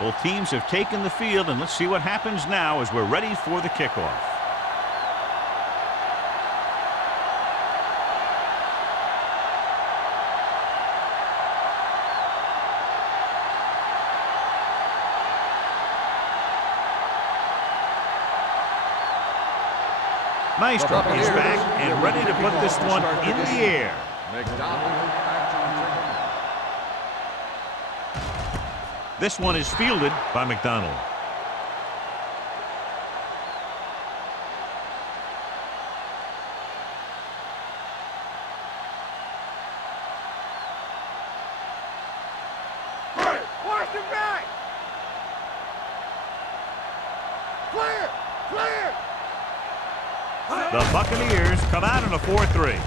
Both teams have taken the field, and let's see what happens now as we're ready for the kickoff. Maestro is back and ready to put this one in the air. This one is fielded by McDonald. Watch the back. Clear, clear. The Buccaneers come out in a 4-3.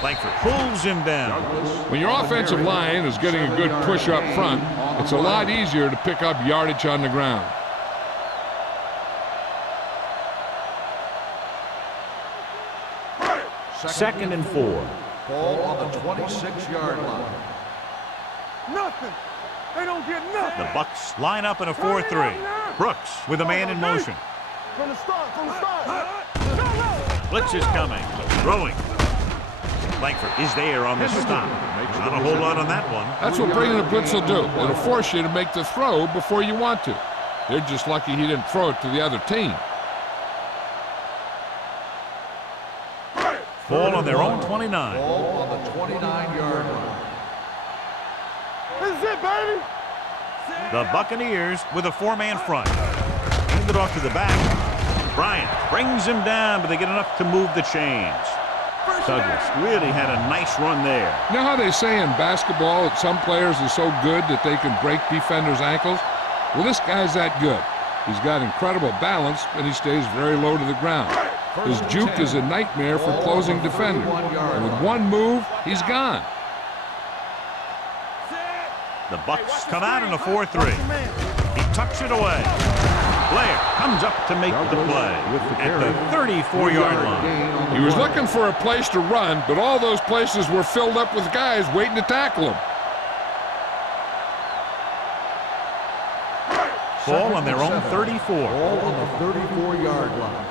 Langford pulls him down. When your offensive line is getting a good push up front, it's a lot easier to pick up yardage on the ground. Second and 4. Ball on the 26-yard line. Nothing. They don't get nothing. The Bucks line up in a 4-3. Brooks with a man in motion. From the start, from the start. Blitz is coming. Throwing. Langford is there on the stop. Not a whole lot on that one. That's what bringing a blitz will do. It'll force you to make the throw before you want to. They're just lucky he didn't throw it to the other team. Ball on their own 29. Ball on the 29-yard line. This is it, baby. The Buccaneers with a 4-man front. Hand it off to the back. Bryant brings him down, but they get enough to move the chains. Douglas really had a nice run there. You know how they say in basketball that some players are so good that they can break defenders' ankles? Well, this guy's that good. He's got incredible balance, and he stays very low to the ground. His juke is a nightmare for closing defenders. And with one move, he's gone. The Bucks come out in a 4-3. He tucks it away. Blair comes up to make the play at the 34-yard line. He was looking for a place to run, but all those places were filled up with guys waiting to tackle him. Ball on their own 34. Ball on the 34-yard line.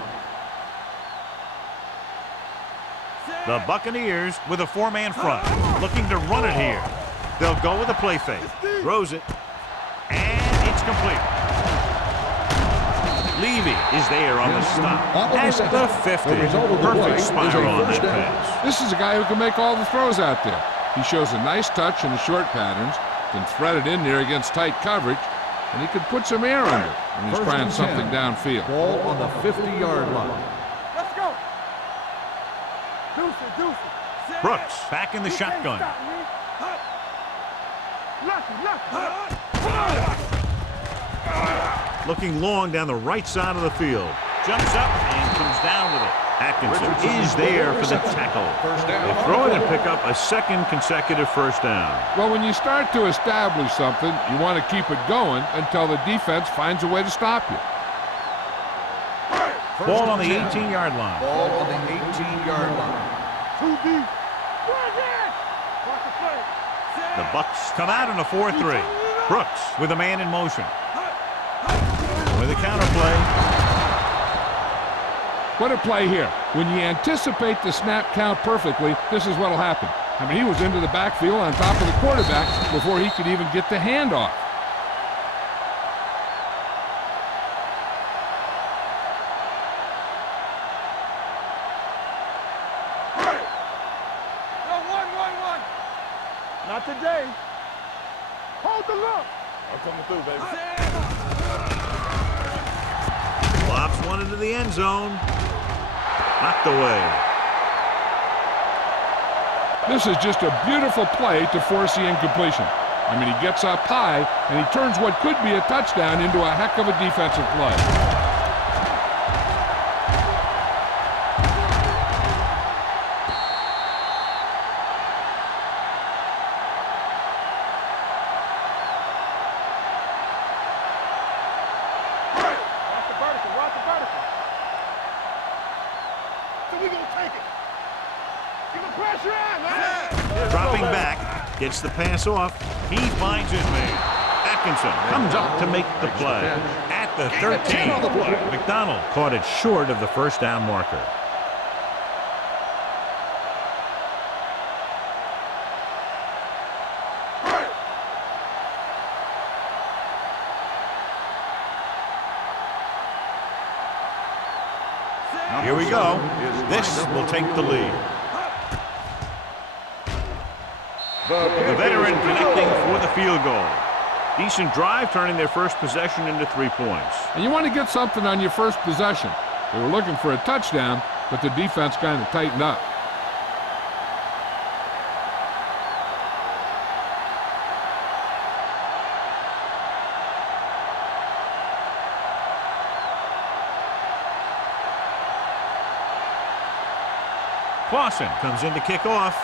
The Buccaneers with a 4-man front, looking to run it here. They'll go with a play fake. Throws it, and it's complete. Levy is there on the stop at the 50. Perfect spiral on that pass. This is a guy who can make all the throws out there. He shows a nice touch in the short patterns, can thread it in there against tight coverage, and he can put some air under when he's trying something downfield. Ball on the 50-yard line. Let's go. Deuce it, deuce it. Brooks back in the shotgun. Looking long down the right side of the field. Jumps up and comes down with it. Atkinson is there for the tackle. They throw it and pick up a second consecutive first down. Well, when you start to establish something, you want to keep it going until the defense finds a way to stop you. Ball on the 18-yard line. Ball on the 18-yard line. Too deep. Right there. Watch the play. The Bucks come out in a 4-3. Brooks with a man in motion. With a counter play. What a play here. When you anticipate the snap count perfectly, this is what will happen. I mean, he was into the backfield on top of the quarterback before he could even get the handoff. One. Not today. Hold the look. I'm coming through, baby. Lobs one into the end zone. Knocked away. This is just a beautiful play to force the incompletion. I mean, he gets up high, and he turns what could be a touchdown into a heck of a defensive play. Dropping back, gets the pass off. He finds his man. Dickinson comes up to make the play. At the 13, McDonald caught it short of the first down marker. Here we go. This will take the lead. The veteran connecting for the field goal. Decent drive, turning their first possession into 3 points. And you want to get something on your first possession. They were looking for a touchdown, but the defense kind of tightened up. Clausen comes in to kick off.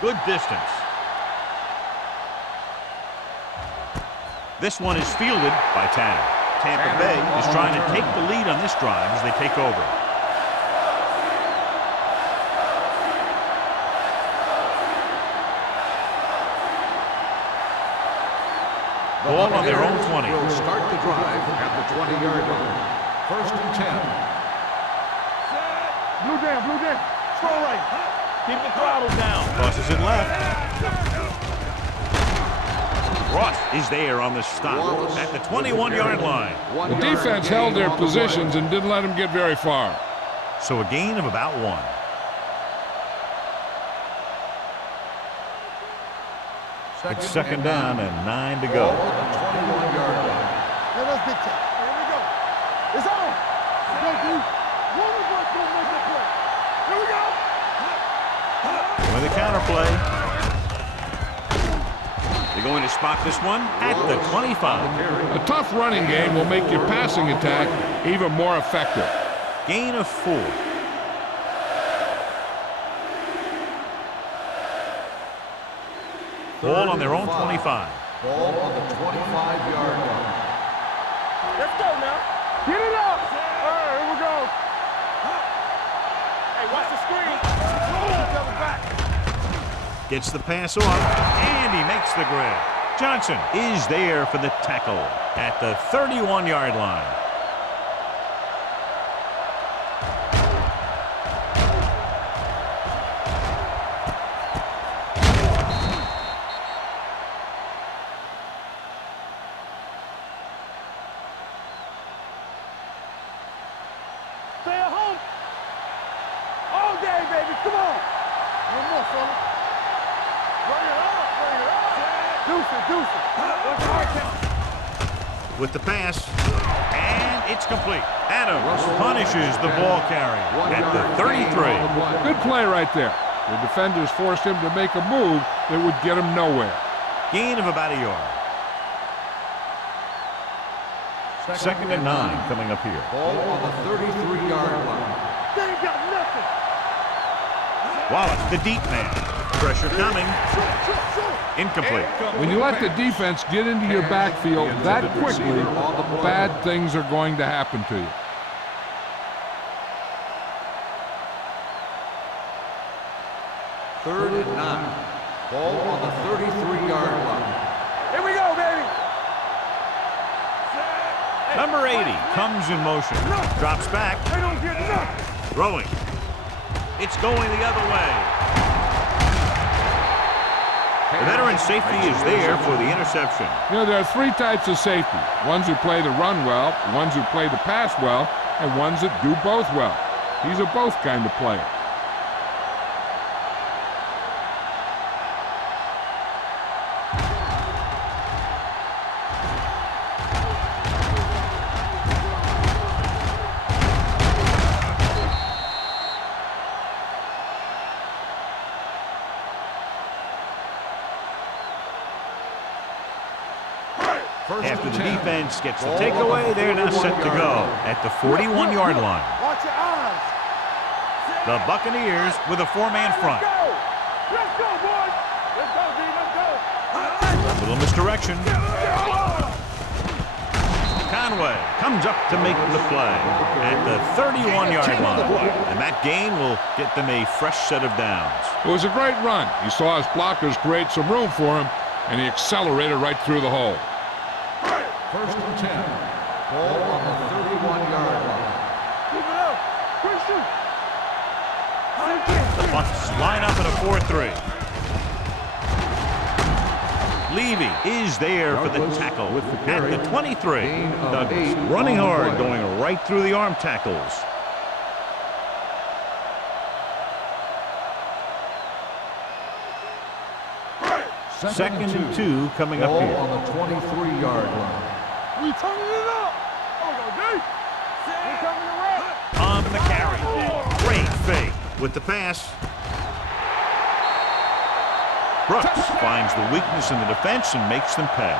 Good distance. This one is fielded by Tanner. Tampa Bay is trying to take the lead on this drive as they take over. Ball on their own 20. Will start the drive at the 20-yard line. 1st and 10. Blue down. Throw right. Keep the throttle down. Crosses it left. Ross is there on the stop at the 21-yard line. The defense held their positions and didn't let them get very far. So a gain of about 1. It's 2nd down and 9 to go. 21-yard line. Yeah, that's big time. Here we go. It's on. Go, dude. One of us gonna make that play. Here we go. With a counter play. They're going to spot this one at the 25. A tough running game will make your passing attack even more effective. Gain of 4. Ball on their own 25. Ball on the 25-yard line. Let's go now. Get it up. All right, here we go. Hey, watch the screen. Back. Gets the pass off, and he makes the grab. Johnson is there for the tackle at the 31-yard line. Stay at home. All day, baby. Come on. One more, fella. Bring it up. Deuce it. What's the hard count? With the pass, and it's complete. Adams punishes the ball carrier at the 33. Good play right there. The defenders forced him to make a move that would get him nowhere. Gain of about a yard. 2nd and 9 coming up here. Ball on the 33-yard line. They ain't got nothing. Wallace, the deep man. Pressure coming. Incomplete. When you let the defense get into your backfield that quickly, bad things are going to happen to you. Third and 9. Ball on the 33-yard line. Here we go, baby. Number 80 comes in motion. Drops back. They don't get nothing. Throwing. It's going the other way. The veteran safety is there for the interception. You know, there are 3 types of safety. Ones who play the run well, ones who play the pass well, and ones that do both well. He's a both kind of player. After the defense gets the takeaway, they're now set to go at the 41-yard line. Watch your eyes. The Buccaneers with a 4-man front. Let's go, boys. Let's go, D. Let's go. A little misdirection. Conway comes up to make the play at the 31-yard line. And that gain will get them a fresh set of downs. It was a great run. He saw his blockers create some room for him, and he accelerated right through the hole. First and 10. Ball on the 31-yard line. Keep it up. Christian. The Bucks line up in a 4-3. Levy is there for the tackle at the 23. Douglas running hard, going right through the arm tackles. Second and 2 coming up Ball here. on the 23-yard line. We turning it up. Oh, we coming around. On the carry. Great fake with the pass. Brooks finds the weakness in the defense and makes them pay.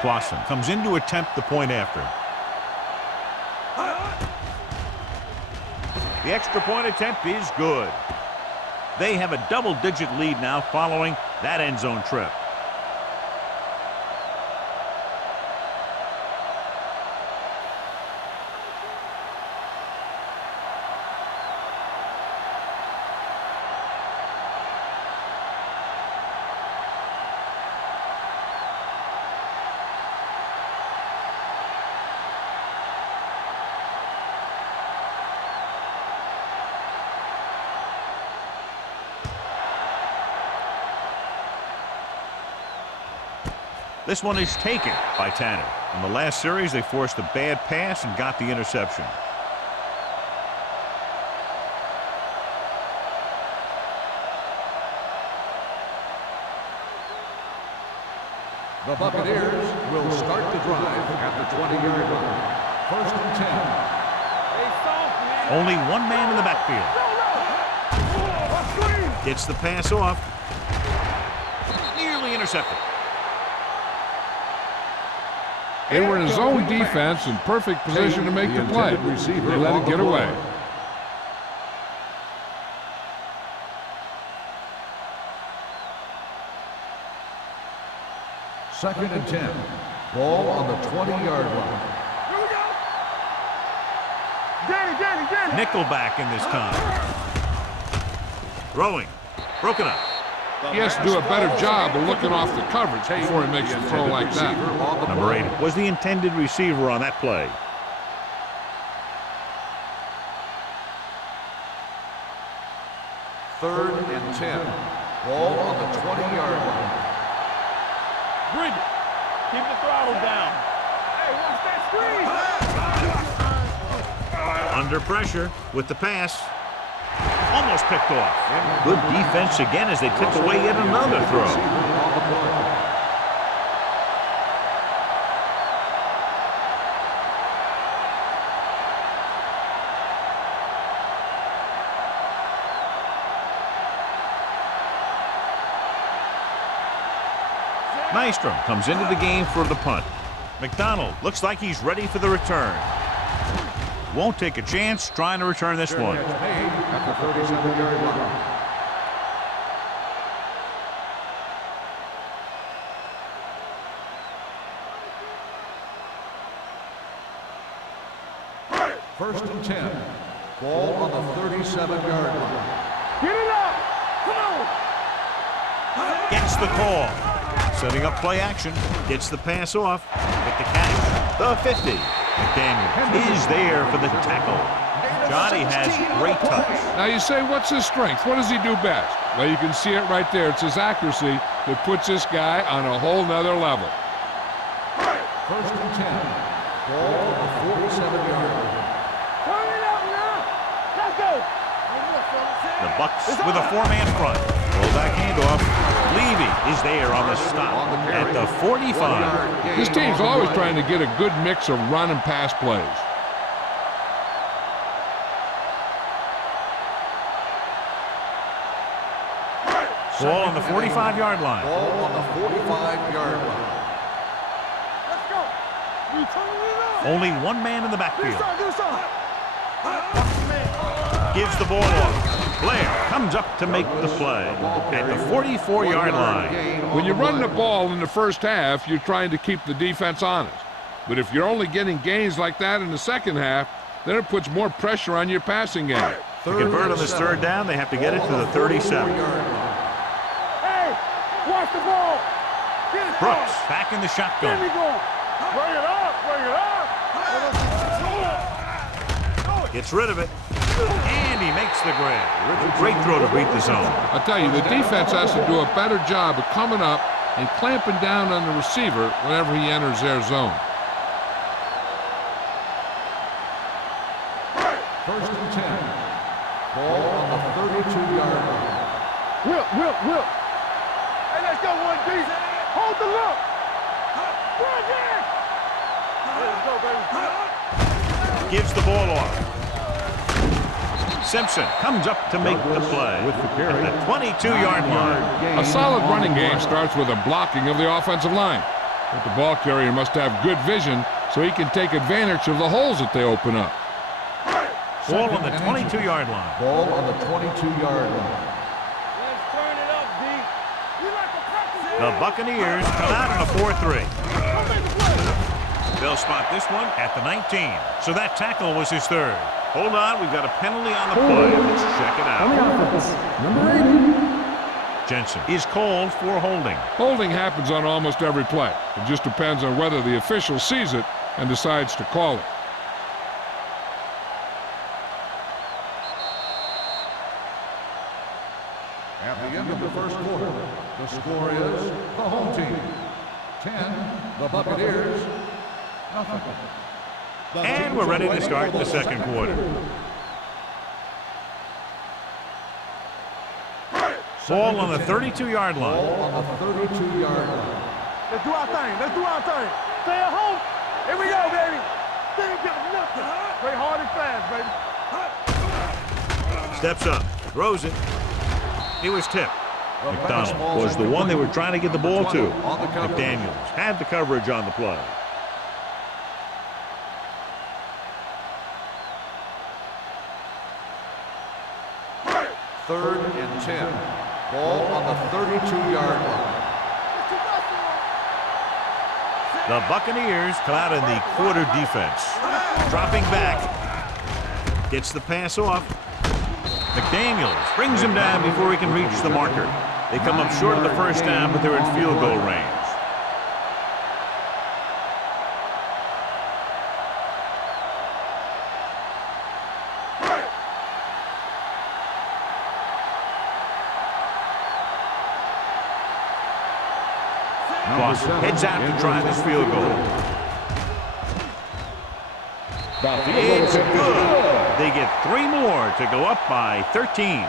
Clausen comes in to attempt the point after. The extra point attempt is good. They have a double-digit lead now following that end zone trip. This one is taken by Tanner. In the last series, they forced a bad pass and got the interception. The Buccaneers will start the drive at the 20-yard line. First and 10. Only one man in the backfield. Gets the pass off. Nearly intercepted. They were in his own defense in perfect position to make the play. They let it get away. Second and 10. Ball on the 20-yard line. Here we go. Danny. Nickelback in this time. Throwing. Broken up. He has to do a better job of looking off the coverage before he makes a throw like that. Number 8 was the intended receiver on that play. Third and 10. Ball on the 20-yard line. Bridget, keep the throttle down. Hey, watch that screen. Under pressure with the pass. Almost picked off. Good defense again as they took away yet another throw. Nystrom comes into the game for the punt. McDonald looks like he's ready for the return. Won't take a chance trying to return this one. At the 37-yard line. First and 10. Ball on the 37-yard line. Get it up. Come on. Gets the call. Setting up play action. Gets the pass off. With the catch. The 50. McDaniel is there for the tackle. Johnny has great touch. Now you say, what's his strength? What does he do best? Well, you can see it right there. It's his accuracy that puts this guy on a whole nother level. First and 10. Ball on the 47-yard line. Turn it up now. Let's go. The Bucks with a four-man front. Pull back handoff. Levy is there on the stop at the 45. This team's always trying to get a good mix of run and pass plays. Ball on the 45-yard line. Ball on the 45-yard line. Let's go. We turn it up. Only one man in the backfield. Do something. Gives the ball off. Blair comes up to make the play at the 44-yard line. When you run the ball in the first half, you're trying to keep the defense honest. But if you're only getting gains like that in the second half, then it puts more pressure on your passing game. To convert on this third down, they have to get it to the 37. Hey, watch the ball. Get it. Brooks back in the Get shotgun. me going. Bring it up. Bring it up. Gets rid of it. And he makes the grab. Great throw to beat the zone. I tell you, the defense has to do a better job of coming up and clamping down on the receiver whenever he enters their zone. First and 10. Ball on the 32-yard line. Whip. Hey, let's go, 1D. Hold the look. Run in. Let's go, baby. Gives the ball off. Simpson comes up to make the play at the 22-yard line. A solid running game starts with a blocking of the offensive line. But the ball carrier must have good vision so he can take advantage of the holes that they open up. Ball on the 22-yard line. Ball on the 22-yard line. Let's turn it up, D. You like a practice. The Buccaneers come out in a 4-3. Come make the play. They'll spot this one at the 19. So that tackle was his third. Hold on, we've got a penalty on the play. Let's check it out. Number 80. Jensen is called for holding. Holding happens on almost every play. It just depends on whether the official sees it and decides to call it. At the end of the first quarter, the score is the home team 10, the Buccaneers, nothing. And we're ready to start the second quarter. Ball on the 32-yard Ball line. on the 32-yard line. Let's do our thing. Let's do our thing. Stay at home. Here we go, baby. They ain't got nothing. Play hard and fast, baby. Steps up, throws it. He was tipped. McDonald was the one they were trying to get the ball to. McDaniels had the coverage on the play. Third and 10. Ball on the 32-yard line. The Buccaneers come out in the quarter defense. Dropping back. Gets the pass off. McDaniels brings him down before he can reach the marker. They come up short of the first down, but they're in field goal range. Boston heads out to try this field goal. It's good. They get 3 more to go up by 13.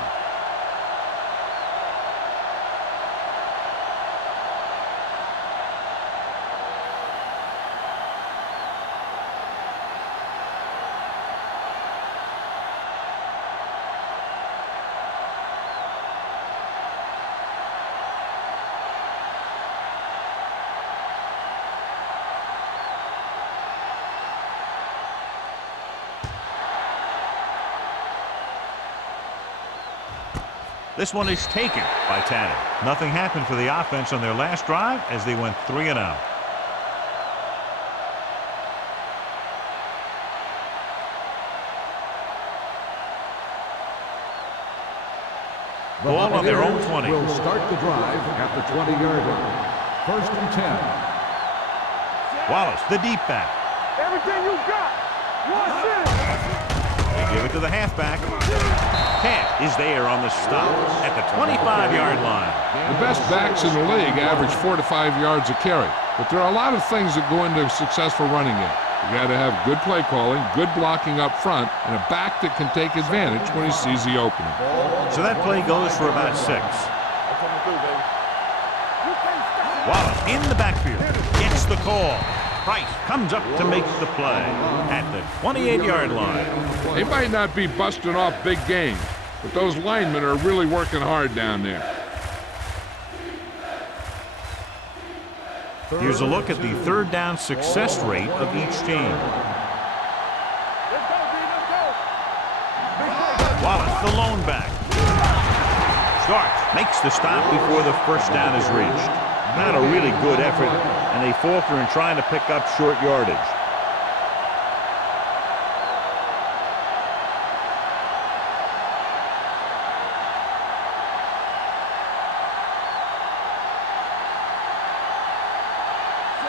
This one is taken by Tanner. Nothing happened for the offense on their last drive as they went 3 and out. Ball on their own 20. Will start the drive at the 20-yard line. First and 10. Wallace, the deep back. Everything you got. One minute. They give it to the halfback. Camp is there on the stop at the 25-yard line. The best backs in the league average 4 to 5 yards a carry. But there are a lot of things that go into a successful running game. You got to have good play calling, good blocking up front, and a back that can take advantage when he sees the opening. So that play goes for about 6. Wallace in the backfield gets the call. Price comes up to make the play at the 28-yard line. They might not be busting off big games, but those linemen are really working hard down there. Here's a look at the third down success rate of each team. Wallace, the lone back. Starks, makes the stop before the first down is reached. Not a really good effort, and they falter in trying to pick up short yardage.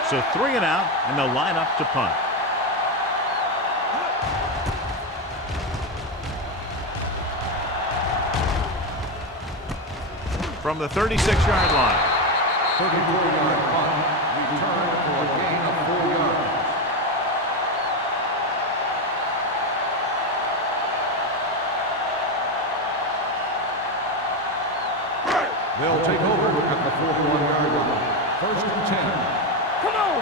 So 3 and out, and they'll line up to punt. From the 36-yard line. 34-yard punt, return for a gain of 4 yards. They'll take over at the 41-yard line. 1st and 10. Come on!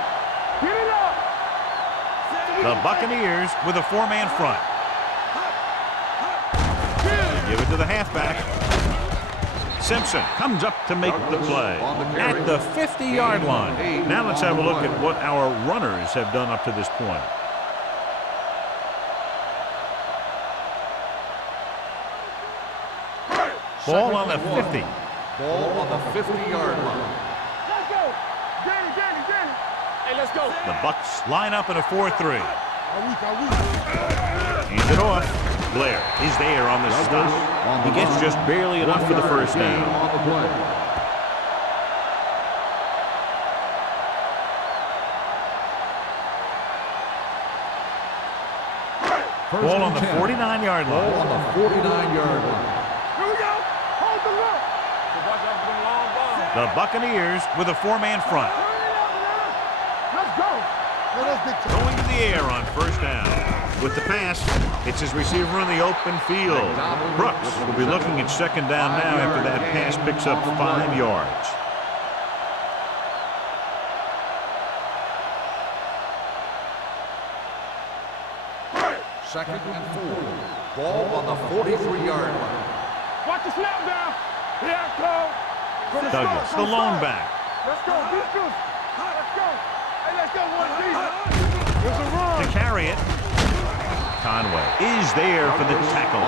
Get it up! The Buccaneers with a 4-man front. They give it to the halfback. Simpson comes up to make the play at the 50-yard line. Now let's have a look at what our runners have done up to this point. Ball on the 50. Ball on the 50-yard line. Let's go! Danny! Hey, let's go! The Bucs line up in a 4-3. Are we? Hands it off. Blair is there on the stop. He gets just barely enough for the first down. On the play. Ball on the 49-yard Ball line. on the 49-yard line. Here we go! Hold the look! Watch out for them long balls. The Buccaneers with a 4-man front. Let's go! Going to the air on first down. With the pass, it's his receiver in the open field. Brooks will be looking at second down now after that pass picks up 5 yards. Second and 4. Ball on the 43-yard line. Watch the snap down! Here it comes! Douglas, the lone back. Let's go! Let's go! Hey, let's go! 1-D! There's a run! To carry it, Conway is there for the tackle.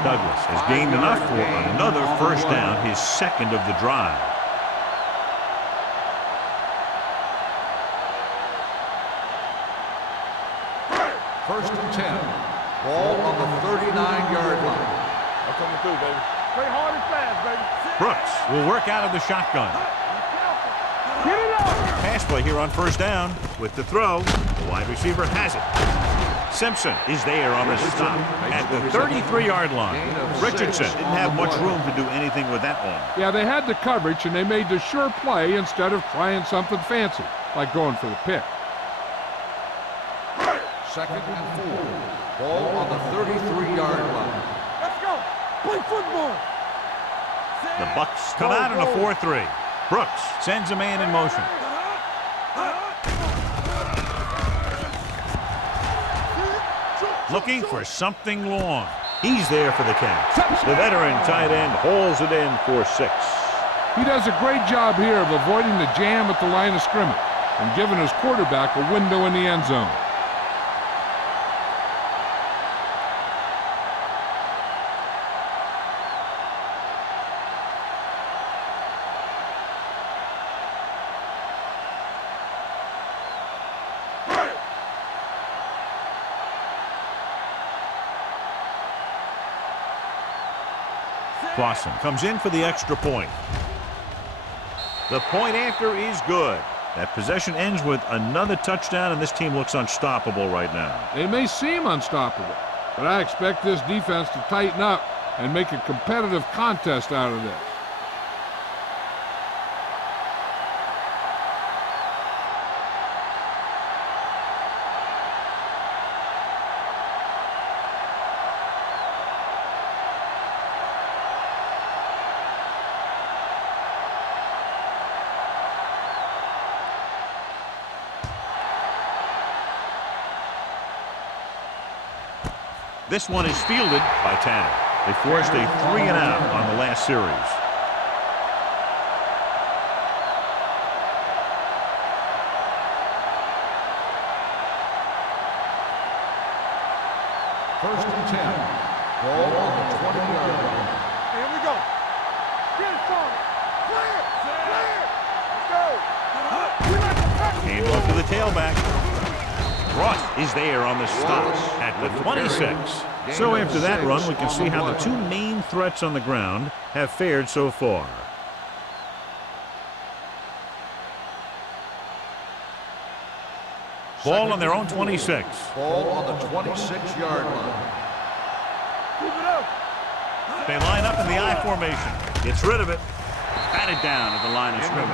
Douglas has gained enough for another first down, his second of the drive. First and 10. Ball on the 39-yard line. I'm coming through, baby. Play hard and fast, baby. Brooks will work out of the shotgun. Get it up! Pass play here on first down. With the throw, the wide receiver has it. Simpson is there on the stop at the 33-yard line. Richardson didn't have much room to do anything with that one. Yeah, they had the coverage, and they made the sure play instead of trying something fancy, like going for the pick. Second and 4. Ball on the 33-yard line. Let's go! Play football! The Bucs come out in a 4-3. Brooks sends a man in motion. Looking for something long. He's there for the catch. The veteran tight end hauls it in for 6. He does a great job here of avoiding the jam at the line of scrimmage and giving his quarterback a window in the end zone. Clausen comes in for the extra point. The point after is good. That possession ends with another touchdown, and this team looks unstoppable right now. They may seem unstoppable, but I expect this defense to tighten up and make a competitive contest out of this. This one is fielded by Tanner. They forced a 3-and-out on the last series. First and 10. Ball on the 20-yard line. Here we go. Get it, Sean. Clear. Clear. Let's go. We like to press. Hand off to the tailback. Ross is there on the stop at the 26. So after that run, we can see how the two main threats on the ground have fared so far. Ball on their own 26. Ball on the 26-yard line. Keep it up. They line up in the I formation. Gets rid of it. Batted down at the line of scrimmage.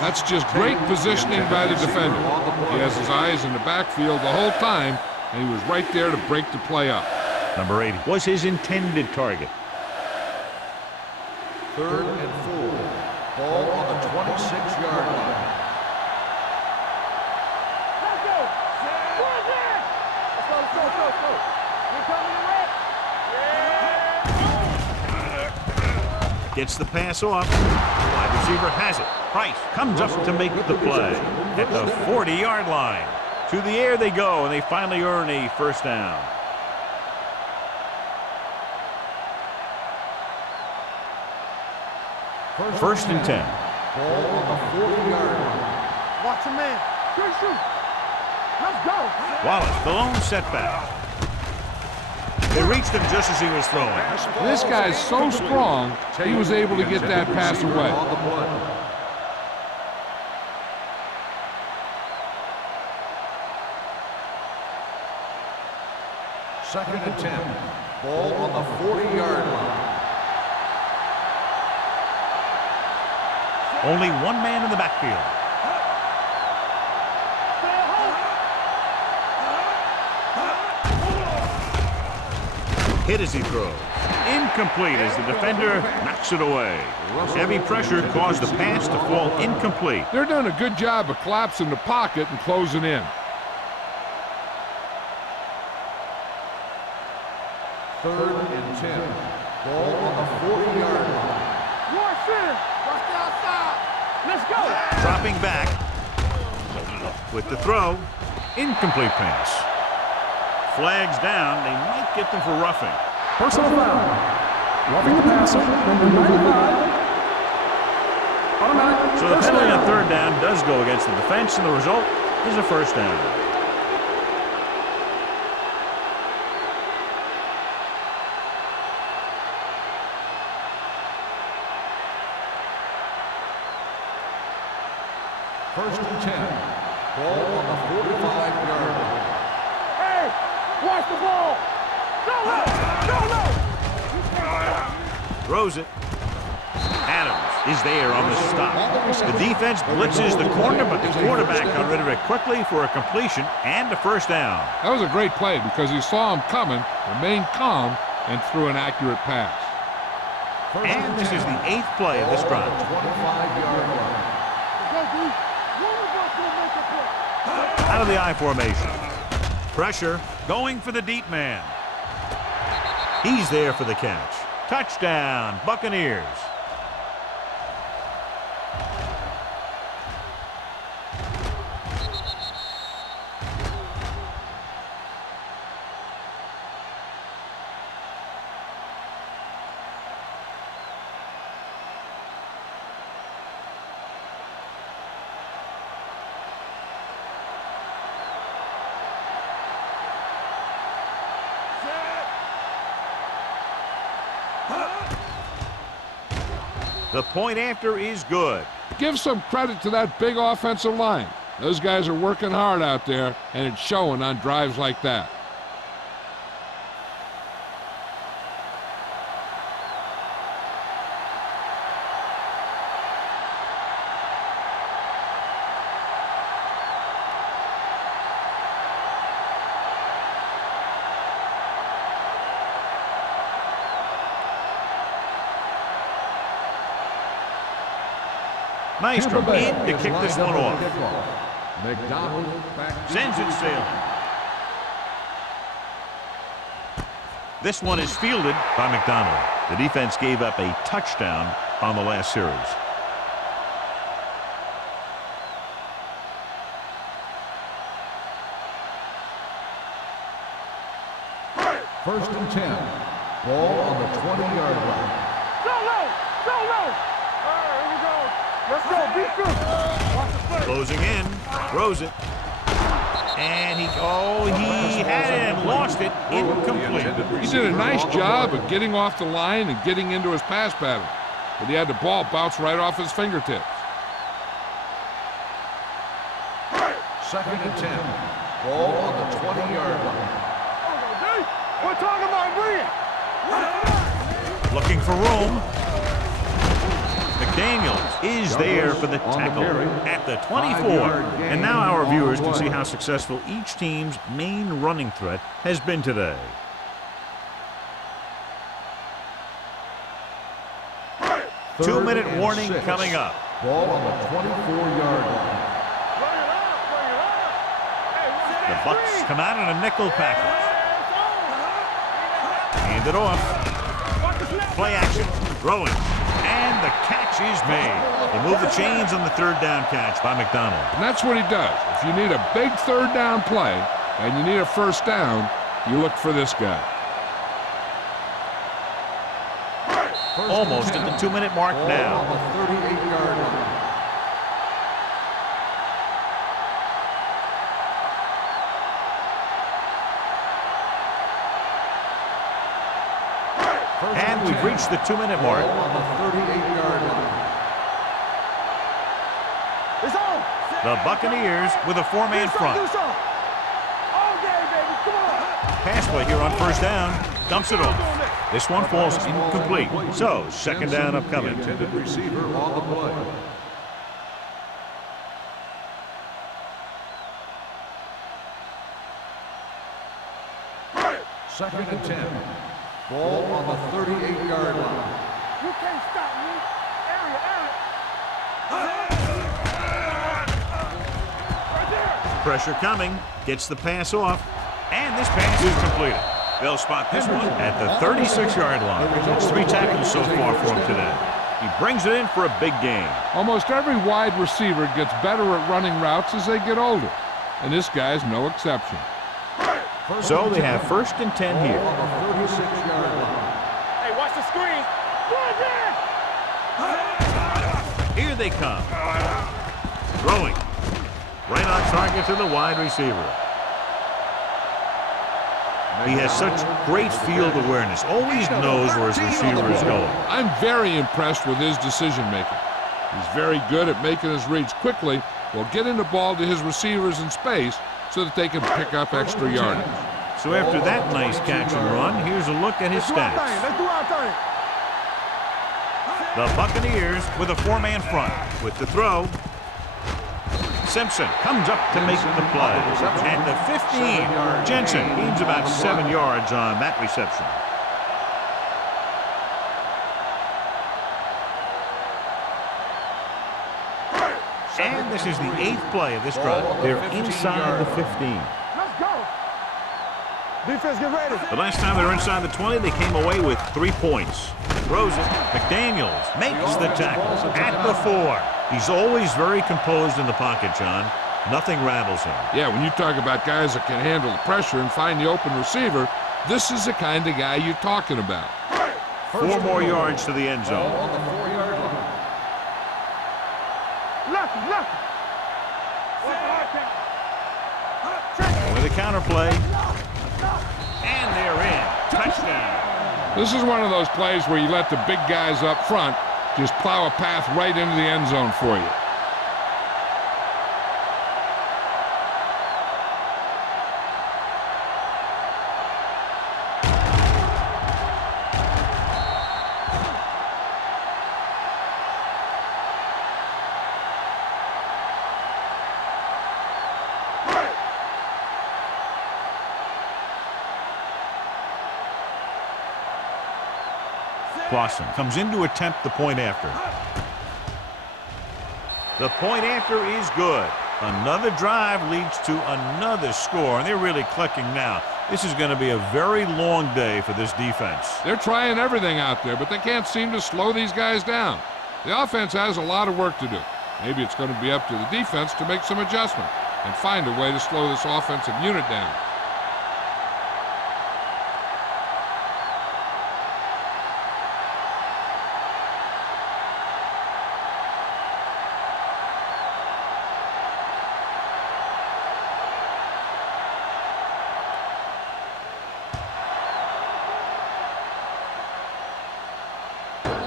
That's just great positioning by the defender. He has his eyes in the backfield the whole time, and he was right there to break the play up. Number 80 was his intended target. Third and 4. Ball on the 26-yard line. Let's go. Where's that? Let's go. You coming in red? Yeah. Gets the pass off. Wide receiver has it. Price comes up to make the play at the 40-yard line. To the air they go, and they finally earn a first down. First and 10. Ball on the 40-yard line. Watch your man. Good shoot. Let's go. Wallace, the lone setback. They reached him just as he was throwing. This guy's so strong, he was able to get that pass away. On the play. Second and 10. Ball on the 40-yard line. Only one man in the backfield. Hit as he throws. Incomplete as the defender knocks it away. Heavy pressure caused the pass to fall incomplete. They're doing a good job of collapsing the pocket and closing in. Third and 10. Ball on the 40-yard line. Watch it. Watch the outside. Let's go. Dropping back with the throw. Incomplete pass. Flags down. They might get them for roughing. Personal foul. Roughing the passer, number 95. Automatic. So the penalty on third down does go against the defense, and the result is a first down. First and 10. Ball on the 45-yard line. Hey, watch the ball. Go low. Go low. Throws it. Adams is there on the stop. The defense blitzes the corner, but the quarterback got rid of it quickly for a completion and a first down. That was a great play because he saw him coming, remained calm, and threw an accurate pass. And this is the 8th play of this drive. 25-yard line. Let's go, D. One of us will make a play. Out of the I formation. Pressure going for the deep man. He's there for the catch. Touchdown, Buccaneers. The point after is good. Give some credit to that big offensive line. Those guys are working hard out there, and it's showing on drives like that. Nystrom in to kick this one off. McDonald back. Sends it sailing. This one is fielded by McDonald. The defense gave up a touchdown on the last series. First and 10. Ball on the 20-yard line. Go low! Go low! All right, here we go. Let's go. Be good. Watch the play. Closing in. Throws it. And he had it and lost it. Incomplete. He did a nice job of getting off the line and getting into his pass pattern. But he had the ball bounce right off his fingertips. Second and 10. Ball on the 20-yard line. We're talking about bringing. Looking for room. McDaniels is there for the tackle at the 24. And now our viewers can see how successful each team's main running threat has been today. Two-minute warning coming up. Ball on the 24-yard line. The Bucs come out in a nickel package. Hand it off. Play action. Throwing. And the catch is made. They move the chains on the third down catch by McDonald. And that's what he does. If you need a big third down play and you need a first down, you look for this guy. Almost at the 2-minute mark now. On the 38-yard line. And we've reached the 2-minute mark. On the 38-yard line. It's on. The Buccaneers with a four-man front. Do something. All day, baby. Come on. Pass play here on first down. Dumps it off. This one falls incomplete. So, second down upcoming. The intended receiver on the play. Second and 10. Ball on the 38-yard line. You can't stop me. Area. Right there. Pressure coming. Gets the pass off. And this pass is completed. They'll spot this one at the 36-yard line. It's 3 tackles so far for him today. He brings it in for a big gain. Almost every wide receiver gets better at running routes as they get older. And this guy's no exception. So they have first and 10 here. On the 36-yard line. Hey, watch the screen. Right there. Here they come. Throwing. Right on target to the wide receiver. He has such great field awareness. Always knows where his receiver is going. I'm very impressed with his decision-making. He's very good at making his reads quickly while getting the ball to his receivers in space so that they can pick up extra yardage. So after that nice catch and run, here's a look at his stats. Let's do our thing. The Buccaneers with a four-man front. With the throw, Simpson comes up to make the play. At the 15, Jensen gains about 7 yards on that reception. And this is the 8th play of this drive. They're inside the 15. Let's go. Defense, get ready. The last time they were inside the 20, they came away with 3 points. Throws it. McDaniels makes the tackle at the 4. He's always very composed in the pocket, John. Nothing rattles him. Yeah, when you talk about guys that can handle the pressure and find the open receiver, this is the kind of guy you're talking about. 4 more yards to the end zone. On the 4-yard line. Lucky. With a counter play. And they're in. Touchdown. This is one of those plays where you let the big guys up front just plow a path right into the end zone for you. Clausen comes in to attempt the point after. The point after is good. Another drive leads to another score, and they're really clicking now. This is going to be a very long day for this defense. They're trying everything out there, but they can't seem to slow these guys down. The offense has a lot of work to do. Maybe it's going to be up to the defense to make some adjustment and find a way to slow this offensive unit down.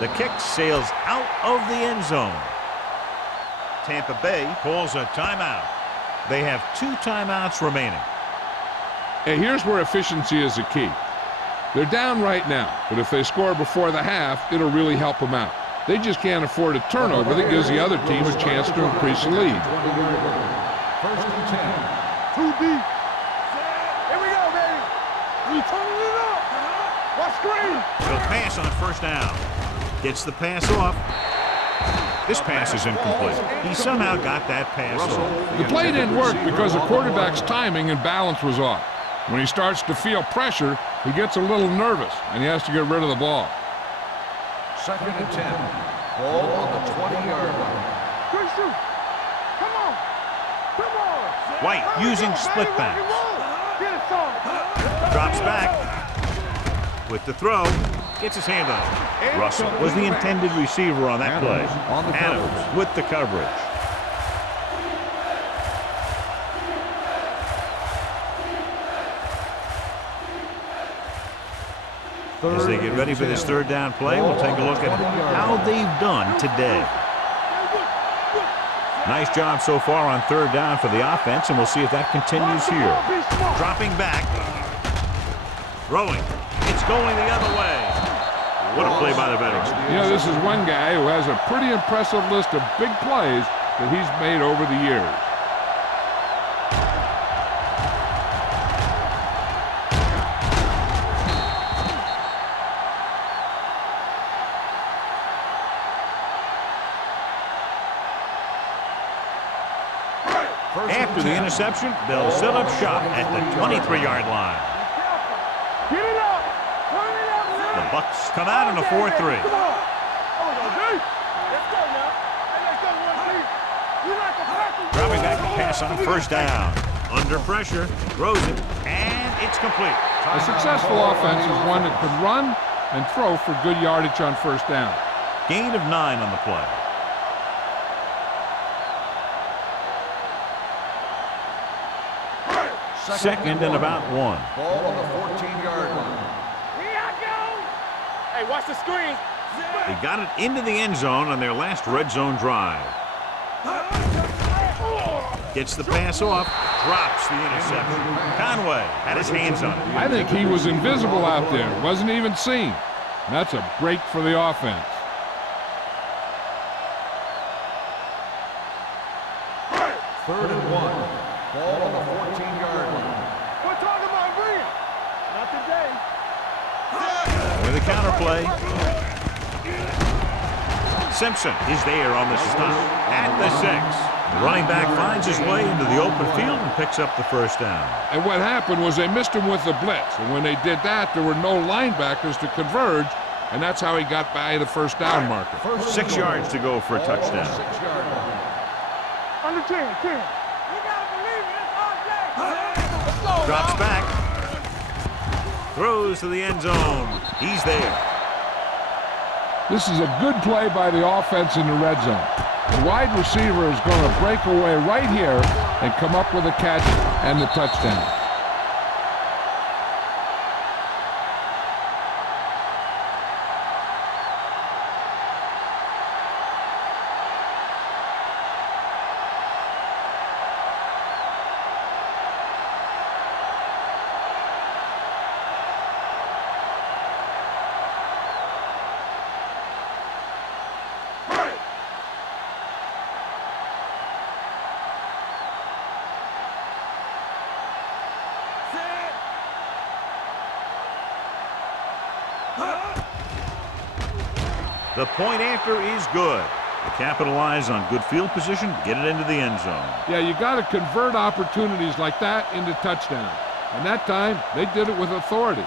The kick sails out of the end zone. Tampa Bay calls a timeout. They have 2 timeouts remaining. Hey, here's where efficiency is the key. They're down right now, but if they score before the half, it'll really help them out. They just can't afford a turnover that gives the other team a chance to increase the lead. First and 10. Too deep. Here we go, baby. We turning it up. Watch screen. He'll pass on first down. Gets the pass off. This pass is incomplete. He somehow got that pass off. The play didn't work because the quarterback's timing and balance was off. When he starts to feel pressure, he gets a little nervous, and he has to get rid of the ball. Second and 10. Ball on the 20-yard line. Good shoot. Come on. Come on. White using split backs. Get it, son. Drops back with the throw. Gets his hand on it. Russell was the intended receiver on that play. Adams with the coverage. As they get ready for this third down play, we'll take a look at how they've done today. Nice job so far on third down for the offense, and we'll see if that continues here. Dropping back. Throwing. It's going the other way. What a play by the veteran. You know, this is one guy who has a pretty impressive list of big plays that he's made over the years. After the interception, they'll set up shop at the 23-yard line. Get it up. Turn it up. The Bucks come out in a 4-3. Come on. Oh, let's go now. Hey, let's go, 1-3. We like a practice. Dropping back to pass on first down. Under pressure, throws it, and it's complete. A successful offense is one that can run and throw for good yardage on first down. Gain of 9 on the play. Second and about 1. Ball on the 14-yard line. Here I go. Hey, watch the screen. They got it into the end zone on their last red zone drive. Gets the pass off, drops the interception. Conway had his hands on it. I think he was invisible out there, wasn't even seen. That's a break for the offense. Third and 1. Ball on the 14-yard line. We're talking about brilliant. Not today. With a counterplay. Simpson is there on the stop at the 6. The running back finds his way into the open field and picks up the first down. And what happened was they missed him with the blitz. And when they did that, there were no linebackers to converge, and that's how he got by the first down marker. 6 yards to go for a touchdown. 6-yard line. Under 10. You gotta believe it. It's all day. Let's go. Drops back. Throws to the end zone. He's there. This is a good play by the offense in the red zone. The wide receiver is going to break away right here and come up with a catch and the touchdown. The point after is good. They capitalize on good field position, get it into the end zone. Yeah, you got to convert opportunities like that into touchdowns. And that time, they did it with authority.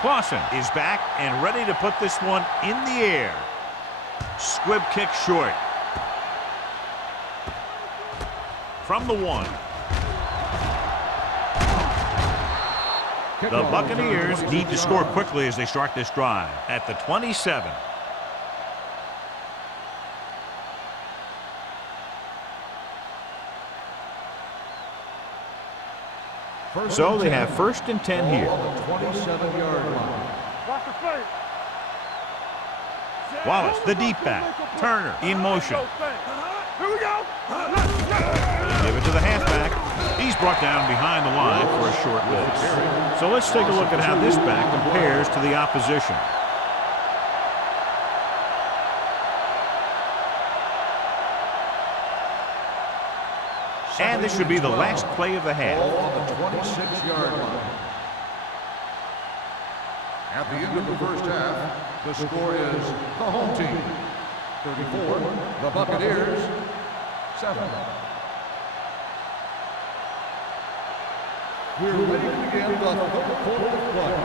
Clausen is back and ready to put this one in the air. Squib kick short. From the 1. The Buccaneers need to score quickly as they start this drive at the 27. So they have 1st and 10 here. On the 27-yard line. Watch the play. Wallace, the deep back. Turner in motion. Here we go. Give it to the halfback. He's brought down behind the line for a short miss. So let's take a look at how this back compares to the opposition. And this should be the last play of the half. Ball on the 26-yard line. At the end of the first half, the score is the home team 34, the Buccaneers 7. We're ready to begin the third quarter of play.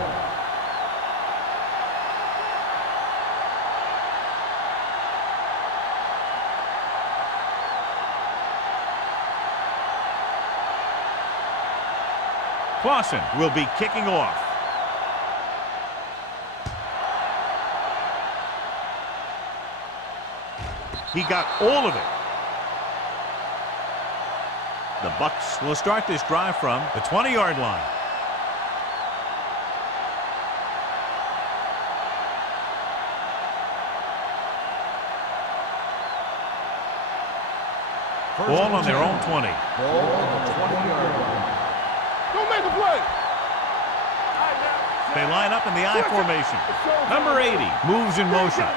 Clausen will be kicking off. He got all of it. The Bucs will start this drive from the 20-yard line. Ball on their own 20. Ball on the 20-yard line. Don't make the play. They line up in the I formation. Number 80 moves in motion.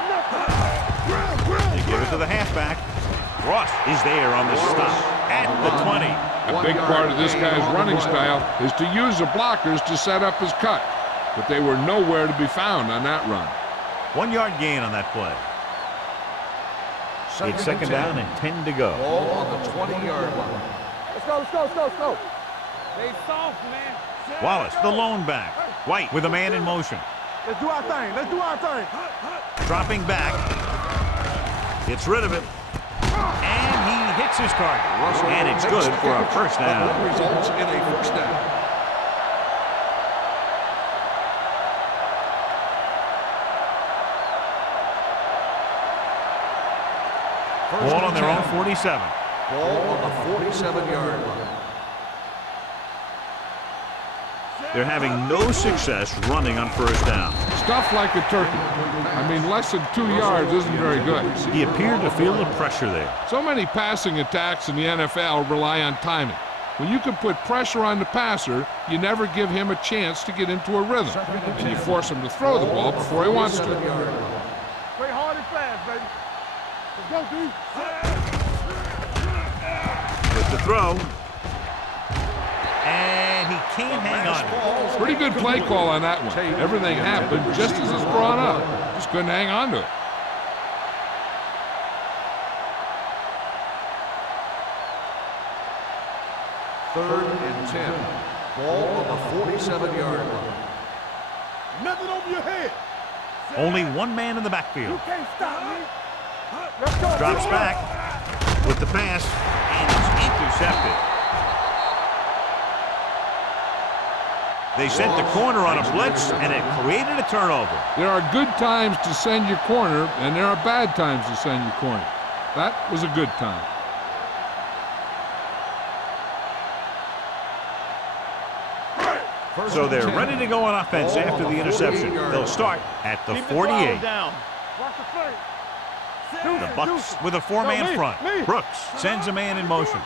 They give it to the halfback. Ross is there on the stop at the 20. A big part of this guy's running style is to use the blockers to set up his cut. But they were nowhere to be found on that run. 1 yard gain on that play. It's second down and 10 to go. Ball on the 20-yard line. Let's go, let's go, let's go, let's go. They soft, man. Wallace, the lone back. White with a man in motion. Let's do our thing. Let's do our thing. Dropping back. Gets rid of it. And he hits his target. And it's good for a first down. That results in a first down. Ball on their own 47. Ball on the 47-yard line. They're having no success running on first down. Stuff like a turkey. I mean, less than 2 yards isn't very good. He appeared to feel the pressure there. So many passing attacks in the NFL rely on timing. When you can put pressure on the passer, you never give him a chance to get into a rhythm. And you force him to throw the ball before he wants to. Play hard and fast, baby. Let's go, D. With the throw. And he can't hang on. Pretty good play call on that one. Everything happened just as it's brought up. Just couldn't hang on to it. Third and 10. Ball on the 47-yard line. Nothing over your head. Only one man in the backfield. You can't stop me. Let's go. Drops back with the pass, and it's intercepted. They sent the corner on a blitz, and it created a turnover. There are good times to send your corner, and there are bad times to send your corner. That was a good time. So they're ready to go on offense after the interception. They'll start at the 48. The Bucs with a four-man front. Brooks sends a man in motion.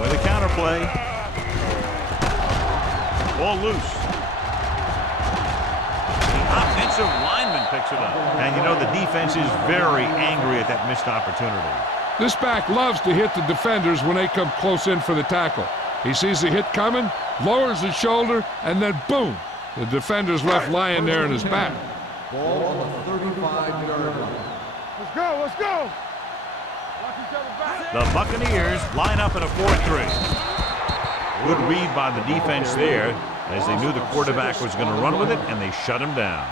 With a counter play. Ball loose. The offensive lineman picks it up. And you know the defense is very angry at that missed opportunity. This back loves to hit the defenders when they come close in for the tackle. He sees the hit coming, lowers his shoulder, and then boom, the defender's left lying there in his back. Ball on the 35-yard line. Let's go, let's go. Watch each other back. The Buccaneers line up in a 4-3. Good read by the defense there, as they knew the quarterback was going to run with it, and they shut him down.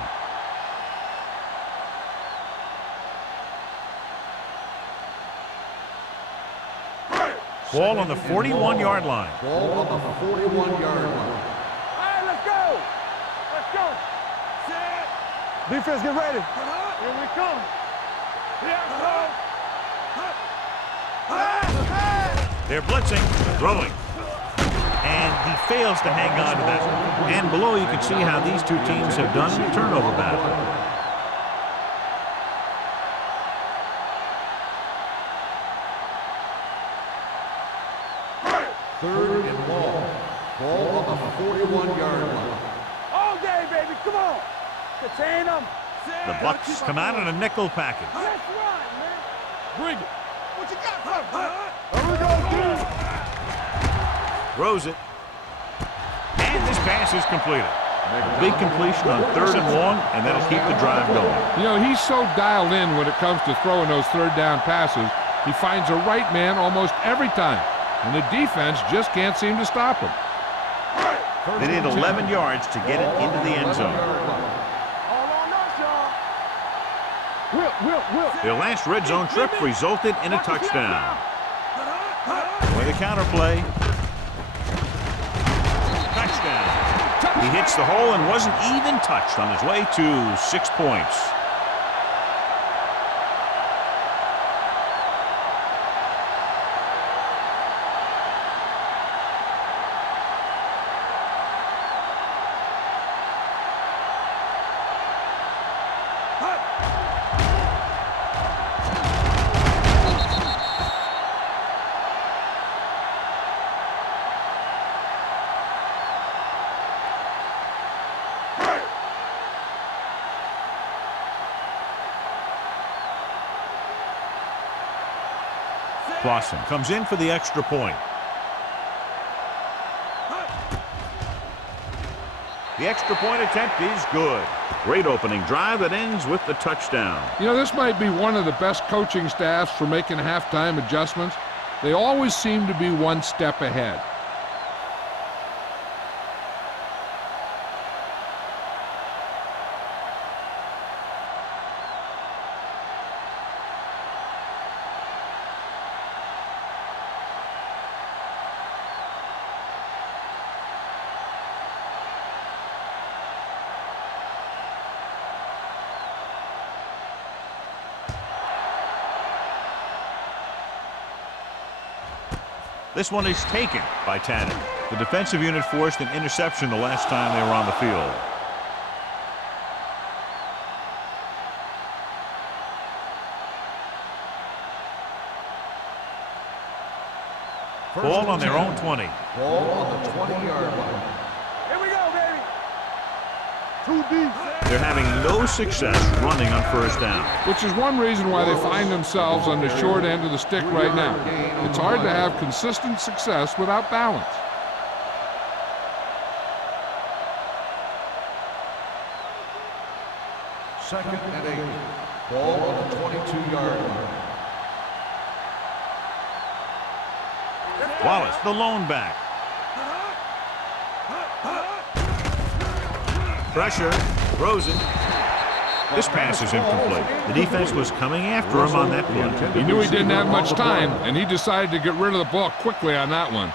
Ball on the 41-yard line. Ball on the 41-yard line. All right, let's go. Let's go. Set. Defense, get ready. Here we come. Here we go. They're blitzing, throwing. And he fails to hang on to that. And below you can see how these two teams have done in the turnover battle. Third and long. Ball on the 41-yard line. All day, baby. Come on. Contain them. The Bucs come out in a nickel package. Let's run, man. Bring it. What you got for me? Here we go, dude. Throws it. And this pass is completed. A big completion on 3rd and long, and that'll keep the drive going. You know, he's so dialed in when it comes to throwing those third down passes. He finds a right man almost every time, and the defense just can't seem to stop him. They need 11 yards to get it into the end zone. All on us, y'all. Will. Their last red zone trip resulted in a touchdown. With a counterplay. Touchdown. He hits the hole and wasn't even touched on his way to 6 points. Clausen comes in for the extra point. The extra point attempt is good. Great opening drive that ends with the touchdown. You know, this might be one of the best coaching staffs for making halftime adjustments. They always seem to be one step ahead. This one is taken by Tannen. The defensive unit forced an interception the last time they were on the field. Ball on their own 20. Ball on the 20-yard line. Here we go, baby. 2 deep. They're having no success running on first down. Which is one reason why they find themselves on the short end of the stick right now. It's hard to have consistent success without balance. Second and 8. Ball on the 22-yard line. Wallace, the lone back. Pressure. Rosen. This pass is incomplete. The defense was coming after him on that play. He knew he didn't have much time, and he decided to get rid of the ball quickly on that one.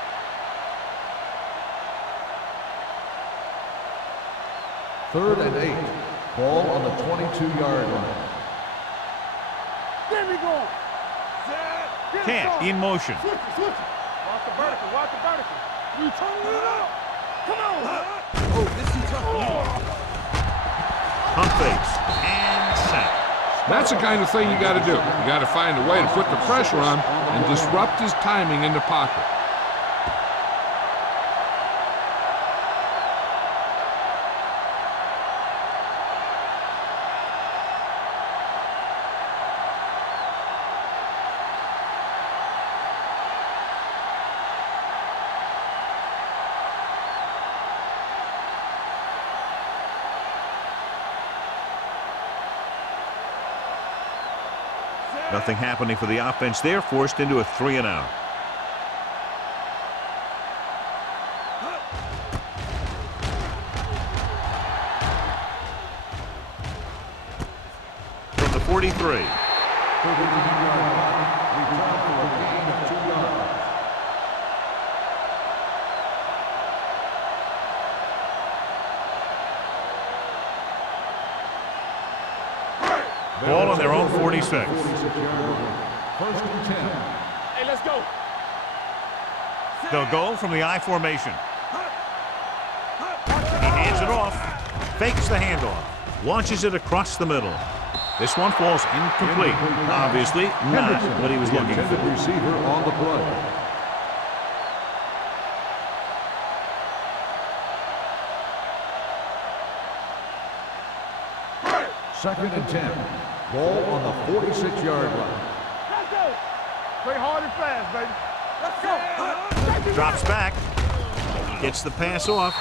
Third and 8. Ball on the 22-yard line. There we go. Can't in motion. Switch it. Watch the vertical. You turning it up. Come on. Pump fakes and sack. That's the kind of thing you got to do. You got to find a way to put the pressure on and disrupt his timing in the pocket. Nothing happening for the offense there, forced into a 3-and-out. From the 43. Ball on their own 46. First and 10. Hey, let's go. They'll go from the I formation. He hands it off, fakes the handoff, launches it across the middle. This one falls incomplete. Obviously, not what he was looking for. Receiver on the play. Second and 10. Ball on the 46-yard line. Let's go. Play hard and fast, baby. Let's go. Drops back, gets the pass off.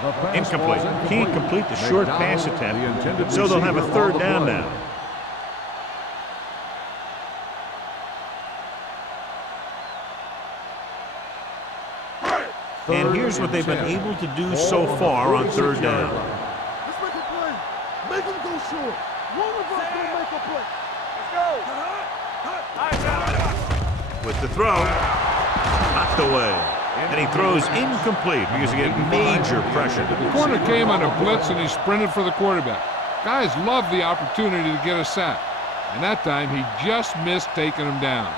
The pass Incomplete. falls Can't complete the short pass attempt, so they'll have a third down now. And here's what they've been able to do so far on third down. Let's make a play. Make him go short. One of us will make a play. Let's go. With the throw, knocked away. And he throws incomplete because he get major pressure. The corner came on a blitz and he sprinted for the quarterback. Guys love the opportunity to get a sack. And that time he just missed taking him down.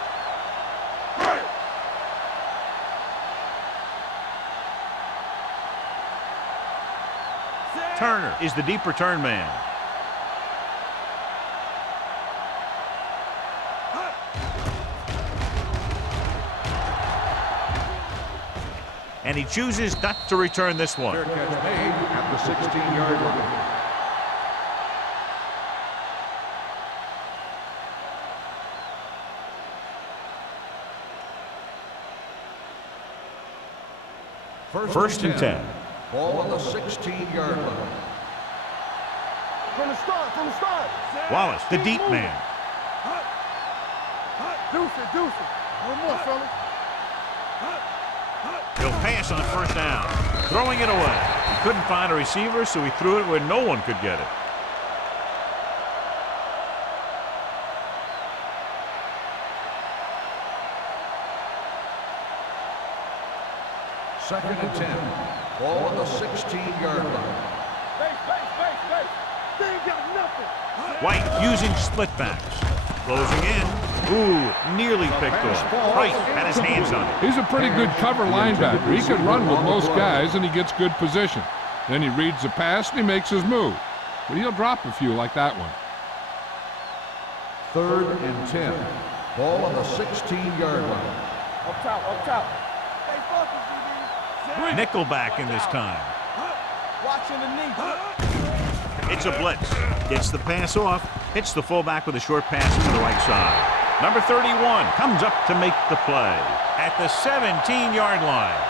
Turner is the deep return man. And he chooses not to return this one. Fair catch made at the 16-yard line. First and 10. Ball on the 16-yard line. From the start, from the start. Wallace, the deep man. Deuce it, deuce it. One more, fellas. He'll pass on first down, throwing it away. He couldn't find a receiver, so he threw it where no one could get it. Second and 10. Ball on the 16-yard line. Base. They ain't got nothing. White using split backs. Closing in. Ooh, nearly picked off. Right, had his hands on it. He's a pretty good cover linebacker. He can run with most guys and he gets good position. Then he reads the pass and he makes his move. But he'll drop a few like that one. Third and 10. Ball on the 16-yard line. Up top. Stay focused, DB. Nickelback in this time. Watching the knee. It's a blitz. Gets the pass off. Hits the fullback with a short pass to the right side. Number 31 comes up to make the play at the 17-yard line.